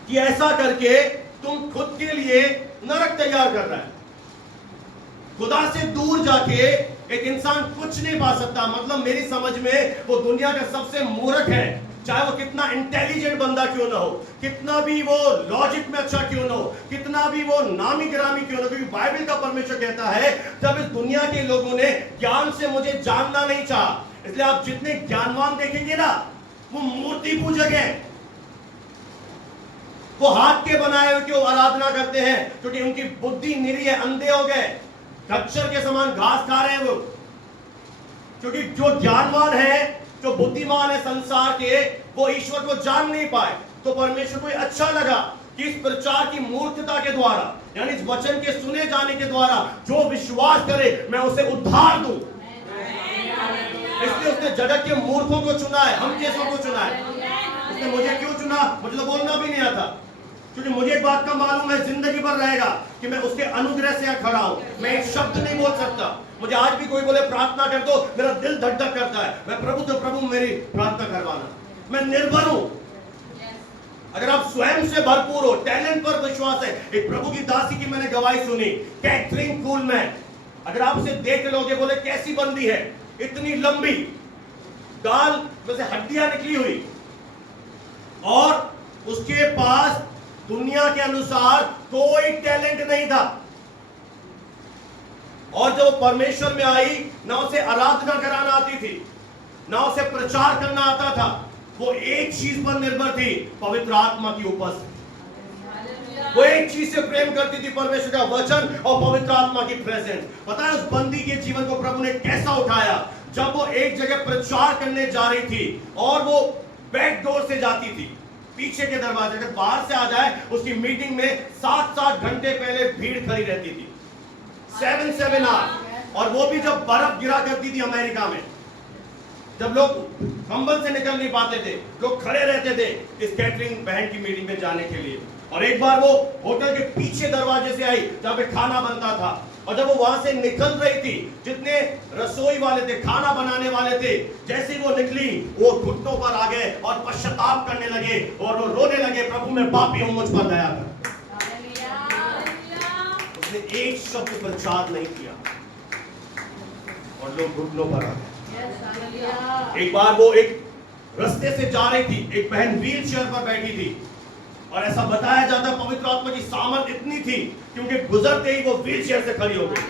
कि ऐसा करके तुम खुद के लिए नरक तैयार कर रहा है। खुदा से दूर जाके एक इंसान कुछ नहीं पा सकता। मतलब मेरी समझ में वो दुनिया का सबसे मूर्ख है, चाहे वो कितना इंटेलिजेंट बंदा क्यों ना हो, कितना भी वो लॉजिक में अच्छा क्यों ना हो, कितना भी वो नामी गिरामी क्यों ना हो। क्योंकि बाइबल का परमेश्वर कहता है, जब इस दुनिया के लोगों ने ज्ञान से मुझे जानना नहीं चाहा, इसलिए आप जितने ज्ञानवान देखेंगे ना, वो मूर्ति पूजक है, वो हाथ के बनाए हुए की आराधना करते हैं, क्योंकि उनकी बुद्धि निरी है, अंधे हो गए। खच्चर के समान घास खा रहे हैं वो, क्योंकि जो ज्ञानवान है, जो बुद्धिमान है संसार के, वो ईश्वर को जान नहीं पाए। तो परमेश्वर को अच्छा लगा कि इस प्रचार की मूर्खता के द्वारा, यानी इस वचन के सुने जाने के द्वारा जो विश्वास करे मैं उसे उद्धार दूं। इसलिए उसने जगत के मूर्खों को चुना है, हम जैसों को चुना है। उसने मुझे क्यों चुना? मुझे तो बोलना भी नहीं आता, क्योंकि मुझे एक बात का मालूम है, जिंदगी भर रहेगा कि मैं उसके अनुग्रह से खड़ा हूं। मैं एक शब्द नहीं बोल सकता। मुझे आज भी कोई बोले प्रार्थना कर दो, मेरा दिल धक धक करता है। मैं प्रभु तो प्रभु मेरी प्रार्थना करवाना। मैं निर्भर हूं। अगर आप स्वयं से भरपूर हो, टैलेंट पर विश्वास है। एक प्रभु की दासी की मैंने गवाही सुनी, कैथरीन कूलमैन। अगर आप उसे देख लोगे, बोले कैसी बंदी है, इतनी लंबी, गाल में से हड्डियां निकली हुई, और उसके पास दुनिया के अनुसार कोई टैलेंट नहीं था। और जब परमेश्वर में आई, ना उसे आराधना कराना आती थी, ना उसे प्रचार करना आता था। वो एक चीज पर निर्भर थी, पवित्र आत्मा की उपस्थिति। वो एक चीज से प्रेम करती थी, परमेश्वर का वचन और पवित्र आत्मा की प्रेजेंस। पता है उस बंदी के जीवन को प्रभु ने कैसा उठाया? जब वो एक जगह प्रचार करने जा रही थी और वो बैक डोर से जाती थी, पीछे के दरवाजे से, बाहर से आ जाए, उसकी मीटिंग में 7-7 घंटे पहले भीड़ खड़ी रहती थी, 7 आवर। और वो भी जब बर्फ गिरा करती थी अमेरिका में, जब लोग कंबल से निकल नहीं पाते थे, लोग खड़े रहते थे इस कैटरिंग बहन की मीटिंग में जाने के लिए। और एक बार वो होटल के पीछे दरवाजे से आई जहां पे खाना बनता था, और जब वो वहां से निकल रही थी, जितने रसोई वाले थे, खाना बनाने वाले थे, जैसे वो निकली, वो घुटनों पर आ गए और पश्चाताप करने लगे और वो रोने लगे, प्रभु मैं पापी हूं, मुझ पर दया कर। उसने एक शब्द प्रचार नहीं किया और लोग घुटनों पर आ गए। एक बार वो एक रास्ते से जा रही थी, एक बहन व्हील चेयर पर बैठी थी, और ऐसा बताया जाता पवित्र आत्मा की सामर्थ इतनी थी क्योंकि गुजरते ही वो व्हील चेयर से खड़ी हो गई।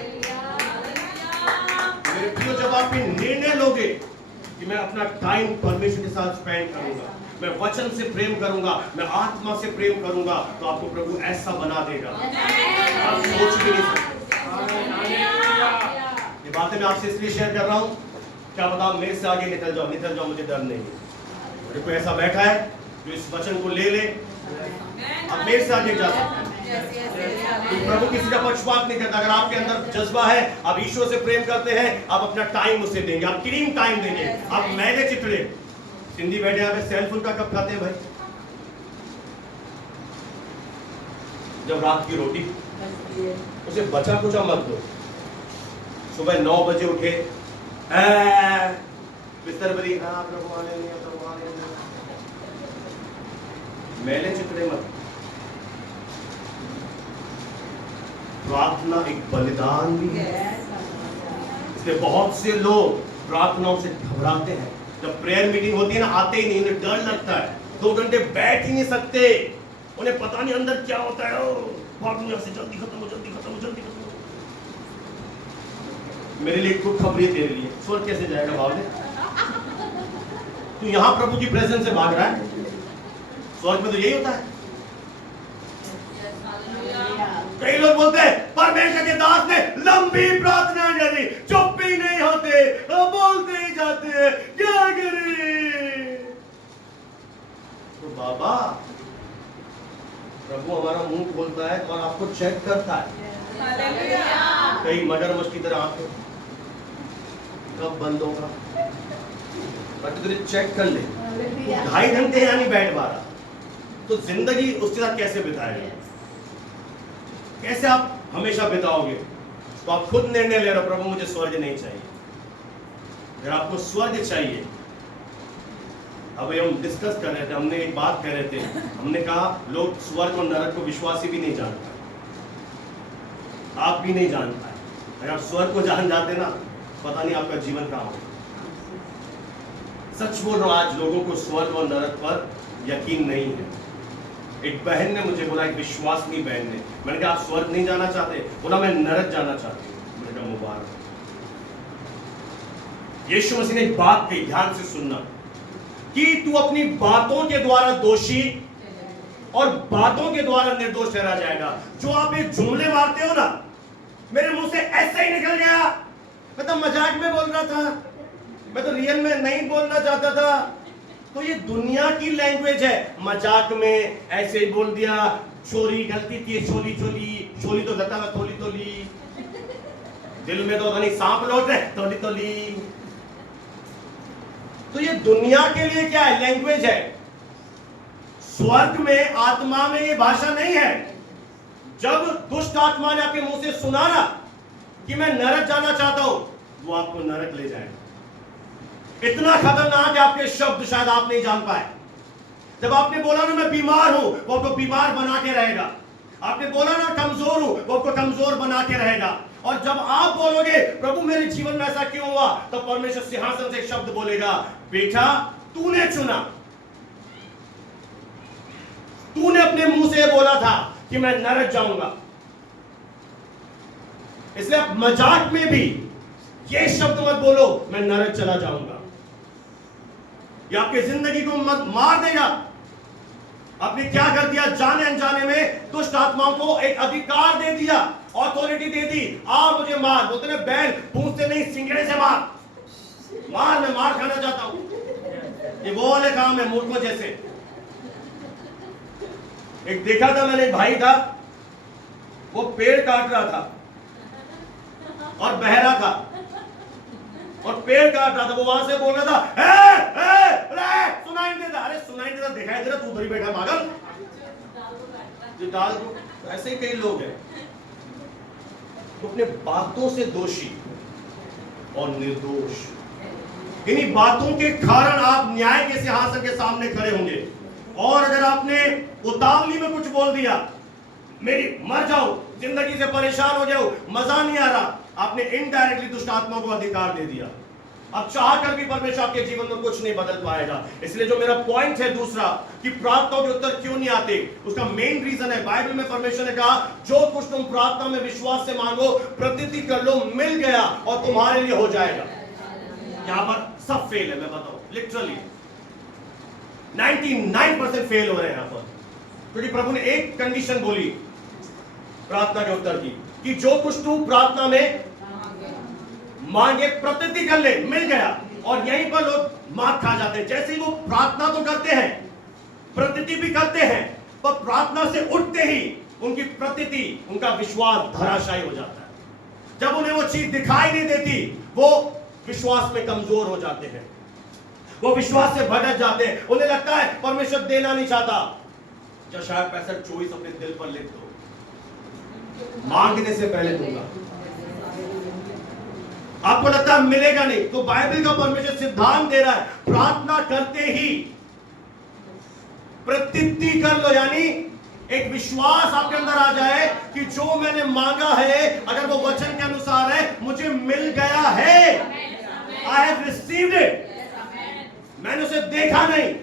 मेरे प्रियो, जब आप ये निर्णय लोगे कि मैं अपना टाइम परमेश्वर के साथ स्पेंड करूंगा, मैं वचन से प्रेम करूंगा, मैं आत्मा से प्रेम करूंगा, तो आपको प्रभु ऐसा बना देगा, आप सोच भी नहीं सकते। ये बातें मैं आपसे इसलिए शेयर कर रहा हूं, क्या पता आप मेरे से आगे निकल जाओ, मुझे डर नहीं है। और कोई ऐसा बैठा है जो इस वचन को ले ले, आप मेरे से आगे जा सकते हैं। तो प्रभु किसी का पक्षपात नहीं करता। अगर आपके अंदर जज्बा है, आप ईश्वर से प्रेम करते हैं, आप अपना टाइम उसे देंगे, आप क्रीम टाइम देंगे, आप मैले चितड़े। सिंधी बैठे यहाँ पे सेल फुल का कब खाते हैं भाई? जब रात की रोटी उसे बचा कुचा मत दो। सुबह 9 बजे उठे, बिस्तर पर मैले चितड़े मत। प्रार्थना एक बलिदान भी है। इसलिए बहुत से लोग प्रार्थनाओं से घबराते हैं। जब प्रेयर मीटिंग होती है ना, आते ही नहीं, उन्हें डर लगता है, 2 घंटे बैठ ही नहीं सकते, उन्हें पता नहीं अंदर क्या होता है। जल्दी खत्म हो, जल्दी खत्म हो, जल्दी खत्म हो। मेरे लिए कुछ खबरें तेरे लिए, स्वर्ग कैसे जाएगा बाबू? तू यहां प्रभु की प्रेजेंस से भाग रहा है, स्वर्ग में तो यही होता है। कई लोग बोलते हैं परमेश्वर के दास ने लंबी प्रार्थना करी, चुप ही नहीं होते, बोलते ही जाते हैं, क्या करें? तो बाबा, प्रभु हमारा मुंह खोलता है और आपको चेक करता है। कई मगरमच्छ की तरह आंखें, कब बंद होगा, चेक कर ले। 2.5 घंटे यानी बैठ पा रहा, तो जिंदगी उसके साथ कैसे बिताएगा? कैसे आप हमेशा बिताओगे? तो आप खुद निर्णय ले रहे हो, प्रभु मुझे स्वर्ग नहीं चाहिए। अगर आपको स्वर्ग चाहिए, अब हम डिस्कस कर रहे थे, हमने एक बात कह रहे थे, हमने कहा लोग स्वर्ग और नरक को विश्वासी भी नहीं जानता, आप भी नहीं जान पाए। अगर आप स्वर्ग को जान जाते ना, पता नहीं आपका जीवन कहां होगा। सच बोल रहा हूं, आज लोगों को स्वर्ग और नरक पर यकीन नहीं है। एक बहन ने मुझे बोला, एक विश्वासनी बहन ने, मैंने कहा आप स्वर्ग नहीं जाना चाहते? बोला मैं नरक जाना चाहती हूँ। मैंने कहा मुबारक। यीशु मसीह ने एक बात कही, ध्यान से सुनना, कि तू अपनी बातों के द्वारा दोषी और बातों के द्वारा निर्दोष ठहरा जाएगा। जो आप एक जुमले मारते हो ना, मेरे मुंह से ऐसे ही निकल गया। मैं तो मजाक में बोल रहा था, मैं तो रियल में नहीं बोलना चाहता था। तो ये दुनिया की लैंग्वेज है, मजाक में ऐसे ही बोल दिया, चोरी गलती थी, चोली चोली, चोली तो गलता था, थोली थोली, दिल में तो नहीं सांप लौट रहे, थोली थोली। तो ये दुनिया के लिए क्या है? लैंग्वेज है। स्वर्ग में आत्मा में ये भाषा नहीं है। जब दुष्ट आत्मा ने आपके मुंह से सुना ना कि मैं नरक जाना चाहता हूं, वो आपको नरक ले जाएगा। इतना खतरनाक है आपके शब्द, शायद आप नहीं जान पाए। जब आपने बोला ना मैं बीमार हूं, वो आपको बीमार बना के रहेगा। आपने बोला ना कमजोर हूं, वो आपको कमजोर बना के रहेगा। और जब आप बोलोगे प्रभु मेरे जीवन में ऐसा क्यों हुआ, तो परमेश्वर सिंहासन से एक शब्द बोलेगा, बेटा तूने चुना, तूने अपने मुंह से बोला था कि मैं नरक जाऊंगा। इसलिए आप मजाक में भी ये शब्द मत बोलो मैं नरक चला जाऊंगा। ये आपकी जिंदगी को मत मार देगा। आपने क्या कर दिया? जाने अनजाने में दुष्ट आत्माओं को एक अधिकार दे दिया, ऑथोरिटी दे दी। आ मुझे मार, बोलते ना बैल पूंछ से नहीं सिंगड़े से मार, मार, मैं मार खाना चाहता हूं। ये वो वाले काम है मूर्खों जैसे। एक देखा था मैंने, एक भाई था, वो पेड़ काट रहा था और बहरा था, और पेड़ काट रहा था। वो वहां से बोल रहा था सुनाई नहीं देता। अरे सुनाई नहीं देता, दिखाई दे रहा, तू उधर ही बैठा पागल। जो डाल दो, ऐसे ही कई लोग हैं तो अपने बातों से दोषी और निर्दोष। इन्हीं बातों के कारण आप न्याय के सिंहासन के सामने खड़े होंगे। और अगर आपने उतावली में कुछ बोल दिया, मेरी मर जाओ, जिंदगी से परेशान हो जाओ, मजा नहीं आ रहा, आपने इनडायरेक्टली दुष्ट आत्मा को अधिकार दे दिया। अब चाह कर भी परमेश्वर आपके जीवन में कुछ नहीं बदल पाएगा। इसलिए जो मेरा पॉइंट है दूसरा, कि प्रार्थनाओं के उत्तर क्यों नहीं आते, उसका मेन रीजन है, बाइबल में परमेश्वर ने कहा जो कुछ तुम प्रार्थना में विश्वास से मांगो, प्रतीति कर लो, मिल गया और तुम्हारे लिए हो जाएगा। यहां पर सब फेल है, मैं बताऊं, लिटरली 99% फेल हो रहे हैं यहां पर। क्योंकि प्रभु ने एक कंडीशन बोली प्रार्थना के उत्तर की, कि जो कुछ तू प्रार्थना में मांगे प्रतीति कर ले, मिल गया। और यहीं पर लोग मार खा जाते हैं। जैसे ही वो प्रार्थना तो करते हैं, प्रतीति भी करते हैं, पर प्रार्थना से उठते ही उनकी प्रतीति, उनका विश्वास धराशायी हो जाता है। जब उन्हें वो चीज दिखाई नहीं देती, वो विश्वास में कमजोर हो जाते हैं, वो विश्वास से भटक जाते हैं। उन्हें लगता है परमेश्वर देना नहीं चाहता। यशायाह 65:24 अपने दिल पर लिख दो, मांगने से पहले दूंगा। आपको लगता है मिलेगा नहीं, तो बाइबल का परमेश्वर सिद्धांत दे रहा है, प्रार्थना करते ही प्रतीति कर लो, यानी एक विश्वास आपके अंदर आ जाए कि जो मैंने मांगा है, अगर वो वचन के अनुसार है, मुझे मिल गया है। I have received it. मैंने उसे देखा नहीं,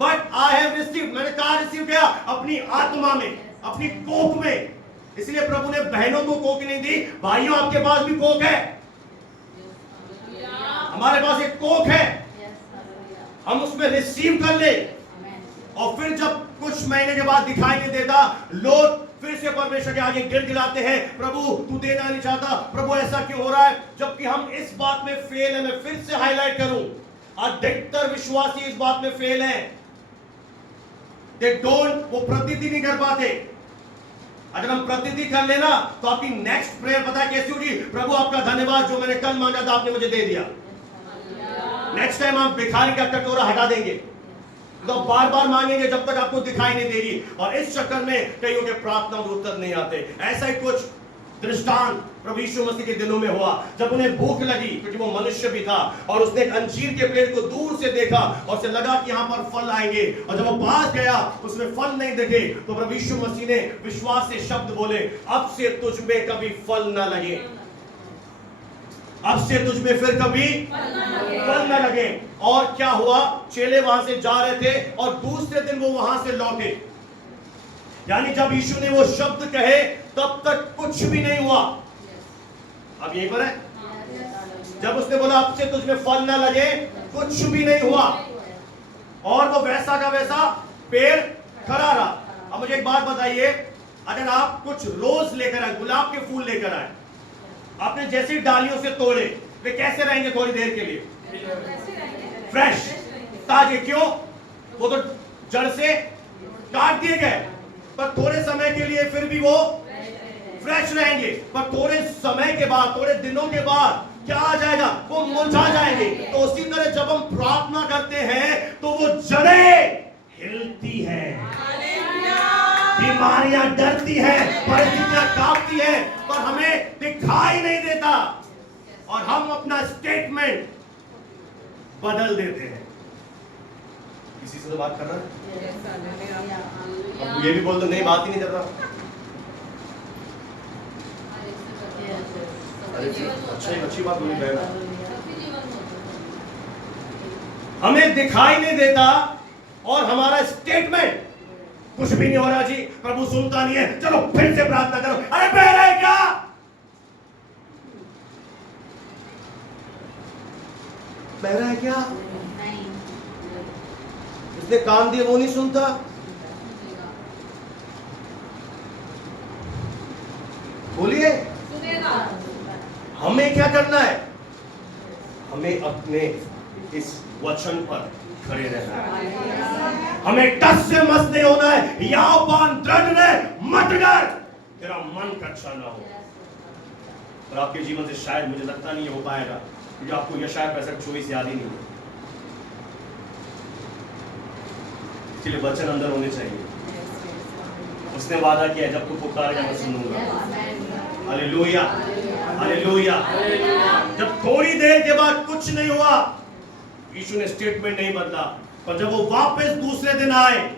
बट आई हैव रिसीव्ड। मैंने कहा रिसीव किया? अपनी आत्मा में, अपनी कोख में। इसलिए प्रभु ने बहनों को कोख नहीं दी। भाइयों, आपके पास भी कोख है, हमारे पास एक कोख है, हम उसमें रिसीव कर ले। और फिर जब कुछ महीने के बाद दिखाई नहीं देता, लोग फिर से परमेश्वर के आगे गिड़गिड़ाते हैं, प्रभु तू देना नहीं चाहता, प्रभु ऐसा क्यों हो रहा है। जबकि हम इस बात में फेल है। मैं फिर से हाईलाइट करूं, अधिकतर विश्वासी इस बात में फेल है। दे डोंट, वो प्रतीति नहीं कर पाते। अगर हम प्रतीति कर लेना, तो आपकी नेक्स्ट प्रेयर पता है कैसी होगी? प्रभु आपका धन्यवाद, जो मैंने कल मांगा था आपने मुझे दे दिया। नेक्स्ट टाइम आप भिखारी का कटोरा हटा देंगे, तो बार बार मांगेंगे जब तक आपको दिखाई नहीं देगी। और इस चक्कर में कईयों के प्रार्थना में उत्तर नहीं आते। ऐसा ही कुछ दृष्टांत प्रभु यीशु मसीह के दिनों में हुआ, जब उन्हें भूख लगी, क्योंकि वो मनुष्य भी था, और उसने एक अंजीर के पेड़ को दूर से देखा और उसे लगा कि यहाँ पर फल आएंगे। और जब वो पास गया, उसमें फल नहीं दिखे, तो प्रभु यीशु मसीह ने विश्वास से शब्द बोले, अब से तुझ में कभी फल न लगे, अब से तुझ में फिर कभी फल न लगे। और क्या हुआ? चेले वहां से जा रहे थे और दूसरे दिन वो वहां से लौटे। यानी जब यीशु ने वो शब्द कहे, तब तक कुछ भी नहीं हुआ। अब यहीं पर है, जब उसने बोला अब से तुझ में फल न लगे, कुछ भी नहीं हुआ, और वो वैसा का वैसा पेड़ खड़ा रहा। अब मुझे एक बात बताइए, अगर आप कुछ रोज लेकर आए, गुलाब के फूल लेकर आए, आपने जैसे ही डालियों से तोड़े, वे कैसे रहेंगे थोड़ी देर के लिए? फ्रेश, ताजे। क्यों? वो तो जड़ से काट दिए गए, पर थोड़े समय के लिए फिर भी वो फ्रेश रहेंगे, पर थोड़े समय के बाद, थोड़े दिनों के बाद क्या आ जाएगा? वो मुरझा जाएंगे। तो उसी तरह जब हम प्रार्थना करते हैं तो वो जड़ें हिलती है, बीमारियां डरती है, परिस्थितियां कांपती है, पर हमें दिखाई नहीं देता और हम अपना स्टेटमेंट बदल देते हैं। किसी से तो बात कर रहा है? अब ये भी बोल दो नहीं, बात ही नहीं कर रहा। अच्छी बात बोली गया। हमें दिखाई नहीं देता और हमारा स्टेटमेंट कुछ भी नहीं हो रहा जी, प्रभु सुनता नहीं है, चलो फिर से प्रार्थना करो। अरे बह रहा है क्या? बह रहा है क्या? इसने कान दिए वो नहीं सुनता। बोलिए, हमें क्या करना है? हमें अपने इस वचन पर खड़े रहना है। हमें टस से मस नहीं होना है। यावान दृढ़ रहे, मत डर, तेरा मन कच्चा ना हो। और आपके जीवन से शायद मुझे लगता नहीं हो पाएगा, क्योंकि आपको यशाया 65:24 याद ही नहीं है। इसलिए वचन अंदर होने चाहिए। उसने वादा किया, जब तू पुकारेगा मैं सुनूंगा। Hallelujah, hallelujah. जब थोड़ी देर के बाद कुछ नहीं हुआ, यीशु ने स्टेटमेंट नहीं बदला, पर जब वो वापस दूसरे दिन आए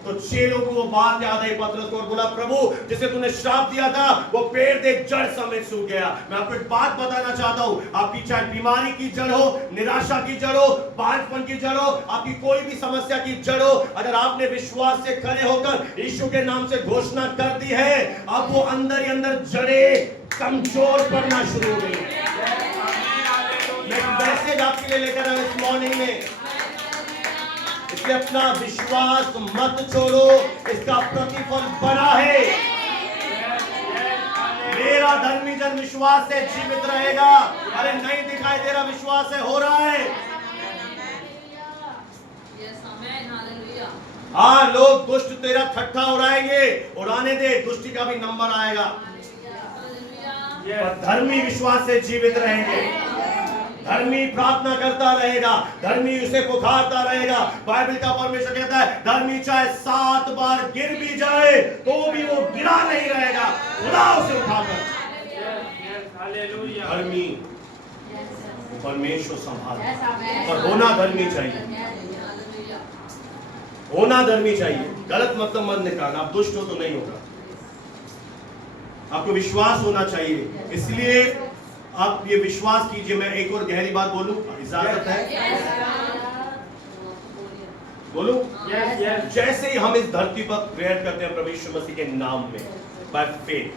तो चेलों को वो बात याद आई, पतरस को, और बोला, प्रभु जिसे तूने श्राप दिया था वो पेड़ देख जड़ समेत सूख गया। मैं आपको एक बात बताना चाहता हूं, आपकी चाहे बीमारी की जड़ हो, निराशा की जड़ हो, बांझपन की जड़ हो, आपकी कोई भी समस्या की जड़ हो, अगर आपने विश्वास से खड़े होकर यीशु के नाम से घोषणा कर दी है, अब वो अंदर ही अंदर जड़ें कमजोर पड़ना शुरू हो गई है। मैं मैसेज आपके लिए लेकर आया इस मॉर्निंग में, इसलिए अपना विश्वास मत छोड़ो, इसका प्रतिफल बड़ा है। मेरा धर्मी जन विश्वास से जीवित रहेगा। अरे नहीं दिखाई दे रहा, विश्वास से हो रहा है। हाँ, लोग दुष्ट तेरा ठट्ठा उड़ाएंगे, उड़ाने दे, दुष्टि का भी नंबर आएगा, पर धर्मी विश्वास से जीवित रहेंगे। धर्मी प्रार्थना करता रहेगा, धर्मी उसे पुकारता रहेगा। बाइबल का परमेश्वर कहता है, धर्मी चाहे 7 बार गिर भी जाए तो भी वो गिरा नहीं रहेगा, खुदा उसे उठाकर। धर्मी परमेश्वर संभाल, और होना धर्मी चाहिए, होना धर्मी चाहिए। गलत मतलब मन निकालना, आप दुष्ट हो तो नहीं होगा, आपको विश्वास होना चाहिए। इसलिए आप ये विश्वास कीजिए। मैं एक और गहरी बात बोलूं, इजाजत है? बोलूं? जैसे ही हम इस धरती पर प्रेयर करते हैं प्रभु यीशु मसीह के नाम में, बाय फेथ,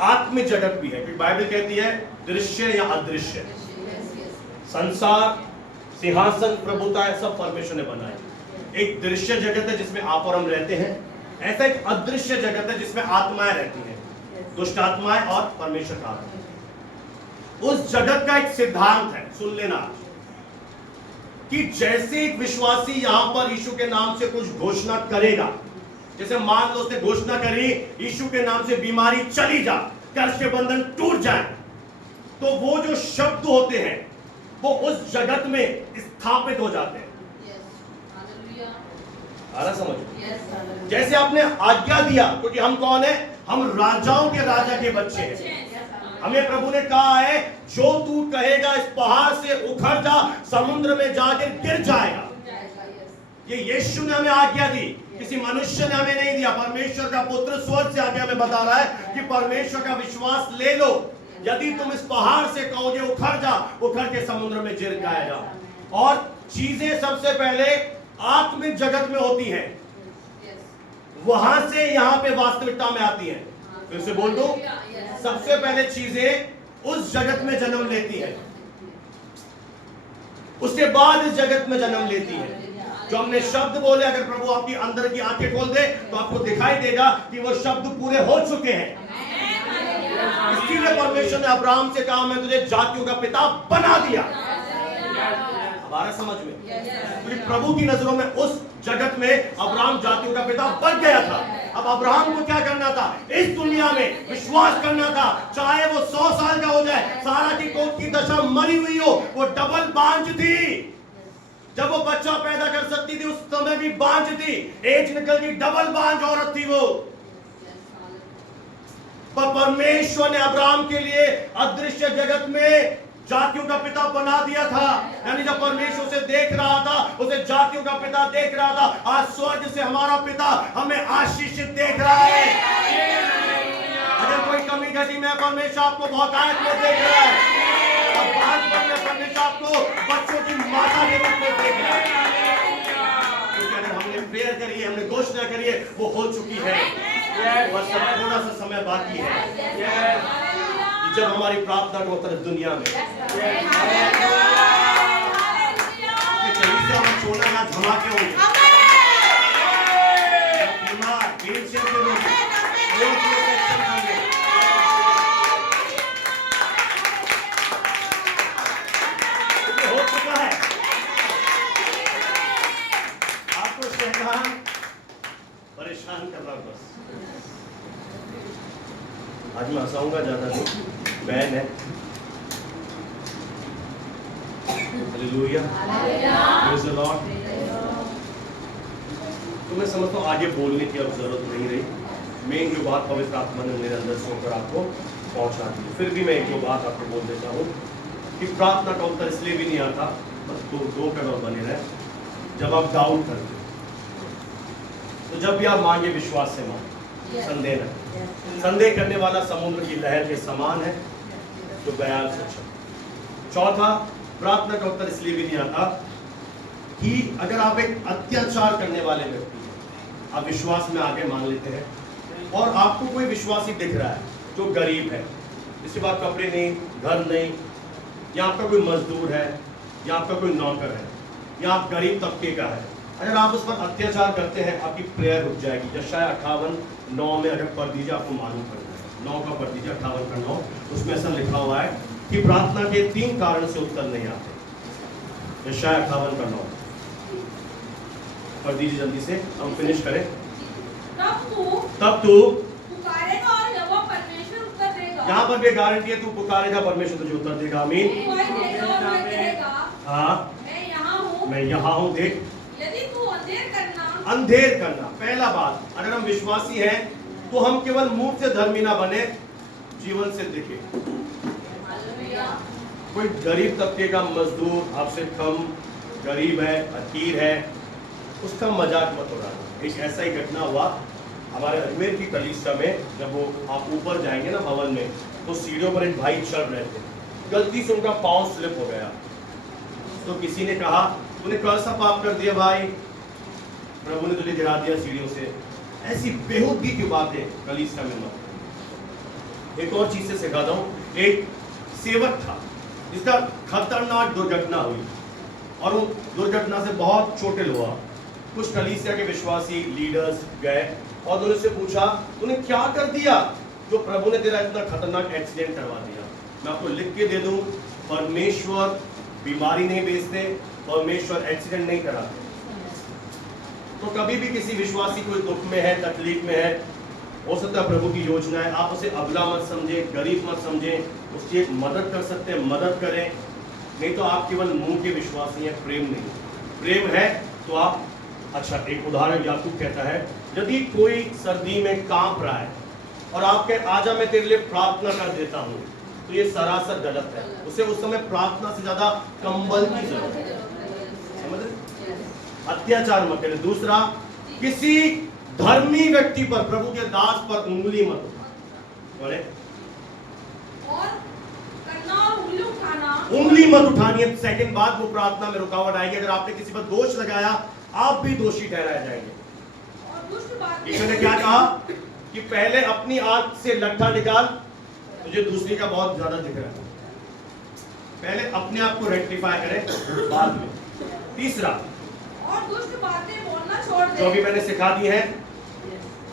आत्मिक जगत भी है, क्योंकि बाइबल कहती है दृश्य या अदृश्य, संसार, सिंहासन, प्रभुता सब परमेश्वर ने बनाए। एक दृश्य जगत है जिसमें आप और हम रहते हैं, ऐसा एक अदृश्य जगत है जिसमें आत्माएं रहती हैं, दुष्ट आत्माएं और परमेश्वर का आत्मा। उस जगत का एक सिद्धांत है, सुन लेना, कि जैसे एक विश्वासी यहां पर यीशु के नाम से कुछ घोषणा करेगा, जैसे मान लो उसने घोषणा करी यीशु के नाम से बीमारी चली जा, कर्ज के बंधन टूट जाए, तो वो जो शब्द होते हैं वो उस जगत में स्थापित हो जाते हैं। आ रहा समझ? जैसे आपने आज्ञा दिया, क्योंकि हम कौन है? हम राजाओं के राजा के बच्चे हैं। हमें प्रभु ने कहा है, जो तू कहेगा इस पहाड़ से उखड़ जा, समुद्र में जाकर गिर जाएगा। ये यीशु ने हमें आज्ञा दी, किसी मनुष्य ने हमें नहीं दिया। परमेश्वर का पुत्र स्वर्ग से आके हमें बता रहा है कि परमेश्वर का विश्वास ले लो, यदि तुम इस पहाड़ से कहोगे उखड़ जा, उखड़ के समुद्र में गिर जाएगा। और चीजें सबसे पहले आत्मिक जगत में होती हैं, वहां से यहां पे वास्तविकता में आती हैं। फिर से बोल दो, सबसे पहले चीजें उस जगत में जन्म लेती है, उसके बाद इस जगत में जन्म लेती है। जो हमने शब्द बोले, अगर प्रभु आपकी अंदर की आंखें खोल दे तो आपको दिखाई देगा कि वो शब्द पूरे हो चुके हैं। इसीलिए परमेश्वर ने अब्राहम से कहा, मैं तुझे जातियों का पिता बना दिया। हमारा समझ में, क्योंकि प्रभु की नजरों में उस जगत में अब्राहम जातियों का पिता बन गया था। अब अब्राहम को क्या करना था? इस दुनिया में विश्वास करना था, चाहे वो 100 साल का हो जाए, सारा की कोख की दशा मरी हुई हो, वो डबल बांझ थी। जब वो बच्चा पैदा कर सकती थी, उस समय भी बांझ थी, एज निकल गई, डबल बांझ औरत थी वो। पर परमेश्वर ने अब्राहम के लिए अदृश्य जगत में जातियों का पिता बना दिया था। यानी जब परमेश्वर उसे देख रहा था, उसे जातियों का पिता देख रहा था। आज स्वर्ग से हमारा पिता हमें आशीषित देख रहा है। अगर कोई कमी घटी में परमेश्वर आपको बहुतायत में देख रहा है। अब बात में परमेश्वर आपको बच्चों की माता के रूप में देख रहा है। क्योंकि अगर हमने प्रेयर करी है, हमने घोषणा करी है, वो हो चुकी है। बस थोड़ा सा समय बाकी है जब हमारी प्रार्थना को उत्तर दुनिया में कलीसिया में छोड़ना ना धमाके होंगे, बीमार व्हीलचेयर के रोगी हो चुका है। आपको शैतान परेशान कर रहा बस। आज मैं हंसाऊंगा ज्यादा नहीं, बहन है। Hallelujah, praise the Lord. तो मैं समझता हूँ आगे बोलने की अब जरूरत नहीं रही। मेन जो बात पवित्र आत्मा ने मेरे अंदर से होकर आपको पहुंचा दी। फिर भी मैं एक दो बात आपको बोल देता हूँ कि प्रार्थना का उत्तर इसलिए भी नहीं आता, बस दो कदम बने रहे। जब आप डाउट करते, तो जब भी आप मांगे विश्वास से मांगे, संदेह नहीं। संदेह करने वाला समुद्र की लहर के समान है जो बयान से चले। चौथा, प्रार्थना का उत्तर इसलिए भी नहीं आता कि अगर आप एक अत्याचार करने वाले व्यक्ति हैं, आप विश्वास में आगे मांग लेते हैं और आपको कोई विश्वासी दिख रहा है जो गरीब है, जिसके पास कपड़े नहीं, घर नहीं, या आपका कोई मजदूर है, या आपका कोई नौकर है, या आप गरीब तबके का है, अगर आप उस पर अत्याचार करते हैं, आपकी प्रेयर रुक जाएगी। यशायाह 58:9 में अगर पढ़ दीजिए, आपको मालूम पड़ जाएगा। 9 का पढ़ दीजिए, 58 का 9, उसमें ऐसा लिखा हुआ है कि प्रार्थना के 3 कारण से उत्तर नहीं आते। यशायाह 58 का 9 पढ़ दीजिए जल्दी से, हम फिनिश करें। तब तू पुकारेगा और यहोवा परमेश्वर उत्तर देगा। यहाँ पर भी गारंटी है, तू पुकारेगा, परमेश्वर तुझे उत्तर देगा। आमीन। हाँ, मैं यहाँ हूँ। देख, यदि तू अंधेर करना। पहला बात, अगर हम विश्वासी हैं तो हम केवल मुंह से धर्मी ना बने, जीवन से दिखे। कोई गरीब तबके का मजदूर आपसे कम गरीब है, अकीर है, उसका मजाक मत उड़ाना। एक ऐसा ही घटना हुआ हमारे अजमेर की कलीसिया में। जब वो आप ऊपर जाएंगे ना भवन में, तो सीढ़ियों पर एक भाई चढ़ रहे थे, गलती से उनका पाँव स्लिप हो गया। तो किसी ने कहा, तूने कौन सा पाप कर दिया भाई, प्रभु ने तुझे गिरा दिया सीढ़ियों से। ऐसी बेहूदगी की बातें कलीसिया में मत। एक और चीज से सिखाता हूँ। एक सेवक था जिसका खतरनाक दुर्घटना हुई और वो दुर्घटना से बहुत चोटिल हुआ। कुछ कलीसिया के विश्वासी लीडर्स गए और उन्होंने पूछा, तूने क्या कर दिया जो प्रभु ने तेरा इतना खतरनाक एक्सीडेंट करवा दिया? मैं आपको लिख के दे दूं, परमेश्वर बीमारी नहीं भेजते, परमेश्वर एक्सीडेंट नहीं कराते। तो कभी भी किसी विश्वासी कोई दुख में है, तकलीफ में है, हो सकता है प्रभु की योजना है, आप उसे अबला मत समझे, गरीब मत समझे, उसकी एक मदद कर सकते हैं, मदद करें। नहीं तो आप केवल मुंह के विश्वासी हैं, प्रेम नहीं। प्रेम है तो आप, अच्छा एक उदाहरण याकूब कहता है, यदि कोई सर्दी में कांप रहा है और आप कहे आजा मैं तेरे लिए प्रार्थना कर देता हूँ, तो ये सरासर गलत है। उसे उस समय प्रार्थना से ज्यादा कंबल की जरूरत है। समझ रहे? अत्याचार मत करें। दूसरा, किसी धर्मी व्यक्ति पर, प्रभु के दास पर उंगली मत उठाए। और करना और उंगली उठाना, उंगली मत उठानी है। सेकंड बात, वो प्रार्थना में रुकावट आएगी। अगर आपने किसी पर दोष लगाया, आप भी दोषी ठहराए जाएंगे। और दुष्ट बात, यीशु ने क्या कहा कि पहले अपनी आंख से लट्ठा निकाल, तुझे दूसरी का बहुत ज्यादा दिख रहा है। पहले अपने आप को रेक्टिफाई करें, बाद में। तीसरा, और दुष्ट बातें बोलना छोड़ दे। जो भी मैंने सिखा दी है,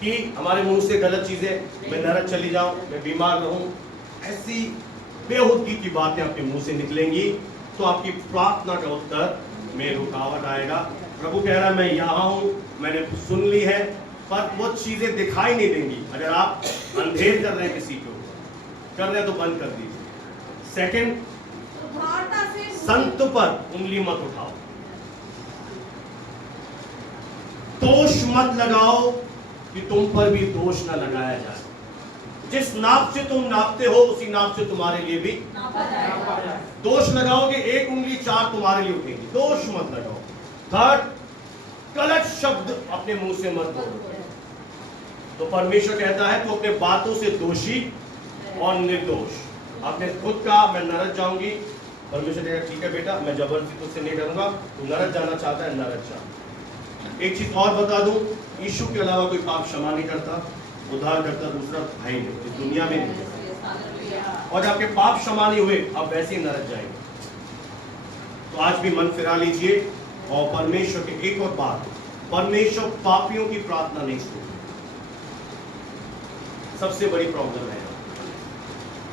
कि हमारे मुंह से गलत चीजें, मैं नरक चली जाऊं, मैं बीमार रहूं, ऐसी बेहुदगी की बातें आपके मुंह से निकलेंगी तो आपकी प्रार्थना का उत्तर में रुकावट आएगा। प्रभु कह रहा है मैं यहाँ हूं, मैंने सुन ली है, पर वो चीजें दिखाई नहीं देंगी। अगर आप अंधेर कर रहे हैं किसी को, कर रहे हैं तो बंद कर दीजिए। सेकंड, उदारता से संत पर उंगली मत उठाओ, दोष मत लगाओ कि तुम पर भी दोष न लगाया जाए। जिस नाप से तुम नापते हो उसी नाप से तुम्हारे लिए भी नापा जाएगा। दोष लगाओगे, एक उंगली चार तुम्हारे लिए उठेगी। दोष मत लगाओ। थर्ड, गलत शब्द अपने मुंह से मत बोलो। तो परमेश्वर कहता है तू अपने बातों से दोषी और निर्दोष। आपने खुद कहा मैं नरक जाऊंगी, परमेश्वर कहेगा ठीक है बेटा, मैं जबरदस्ती तुझसे नहीं करूंगा, तू नरक जाना चाहता है नरक जा। एक चीज और बता दूं, यीशु के अलावा कोई पाप क्षमा नहीं करता, उद्धार करता दूसरा भाई नहीं, इस दुनिया में नहीं। और आपके पाप क्षमा नहीं हुए, आप वैसे ही नरक जाएंगे। तो आज भी मन फिरा लीजिए और परमेश्वर के एक और बात, परमेश्वर पापियों की प्रार्थना नहीं सुनता। सबसे बड़ी प्रॉब्लम है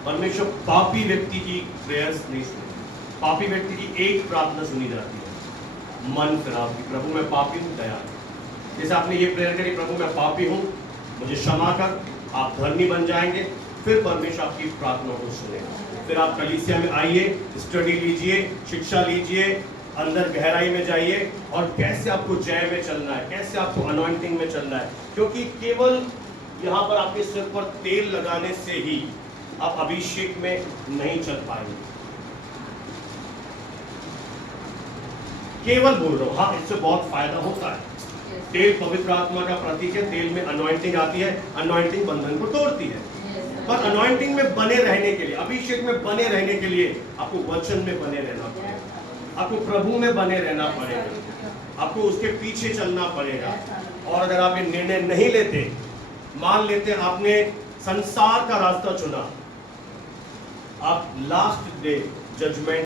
परमेश्वर पापी व्यक्ति की प्रेयर्स नहीं सुनता। पापी व्यक्ति की एक प्रार्थना सुनी जाती है, मन फिराव की, प्रभु मैं पापी हूँ दया। जैसे आपने ये प्रेयर करी, प्रभु मैं पापी हूँ मुझे क्षमा कर, आप धर्मी बन जाएंगे, फिर परमेश्वर आपकी प्रार्थना को सुनेगा। फिर आप कलीसिया में आइए, स्टडी लीजिए, शिक्षा लीजिए, अंदर गहराई में जाइए और कैसे आपको जय में चलना है, कैसे आपको अनॉइंटिंग में चलना है। क्योंकि केवल यहाँ पर आपके सिर पर तेल लगाने से ही आप अभिषेक में नहीं चल पाएंगे। केवल बोल रहा हूं, हाँ इससे बहुत फायदा होता है। तेल पवित्र आत्मा का प्रतीक है, तेल में अनॉइंटिंग आती है, अनॉइंटिंग बंधन को तोड़ती है। पर अनॉइंटिंग में बने रहने के लिए, अभिषेक में बने रहने के लिए आपको वचन में बने रहना पड़ेगा, आपको प्रभु में बने रहना पड़ेगा, आपको उसके पीछे चलना पड़ेगा। और अगर आप ये निर्णय नहीं लेते, मान लेते आपने संसार का रास्ता चुना, आप लास्ट डे जजमेंट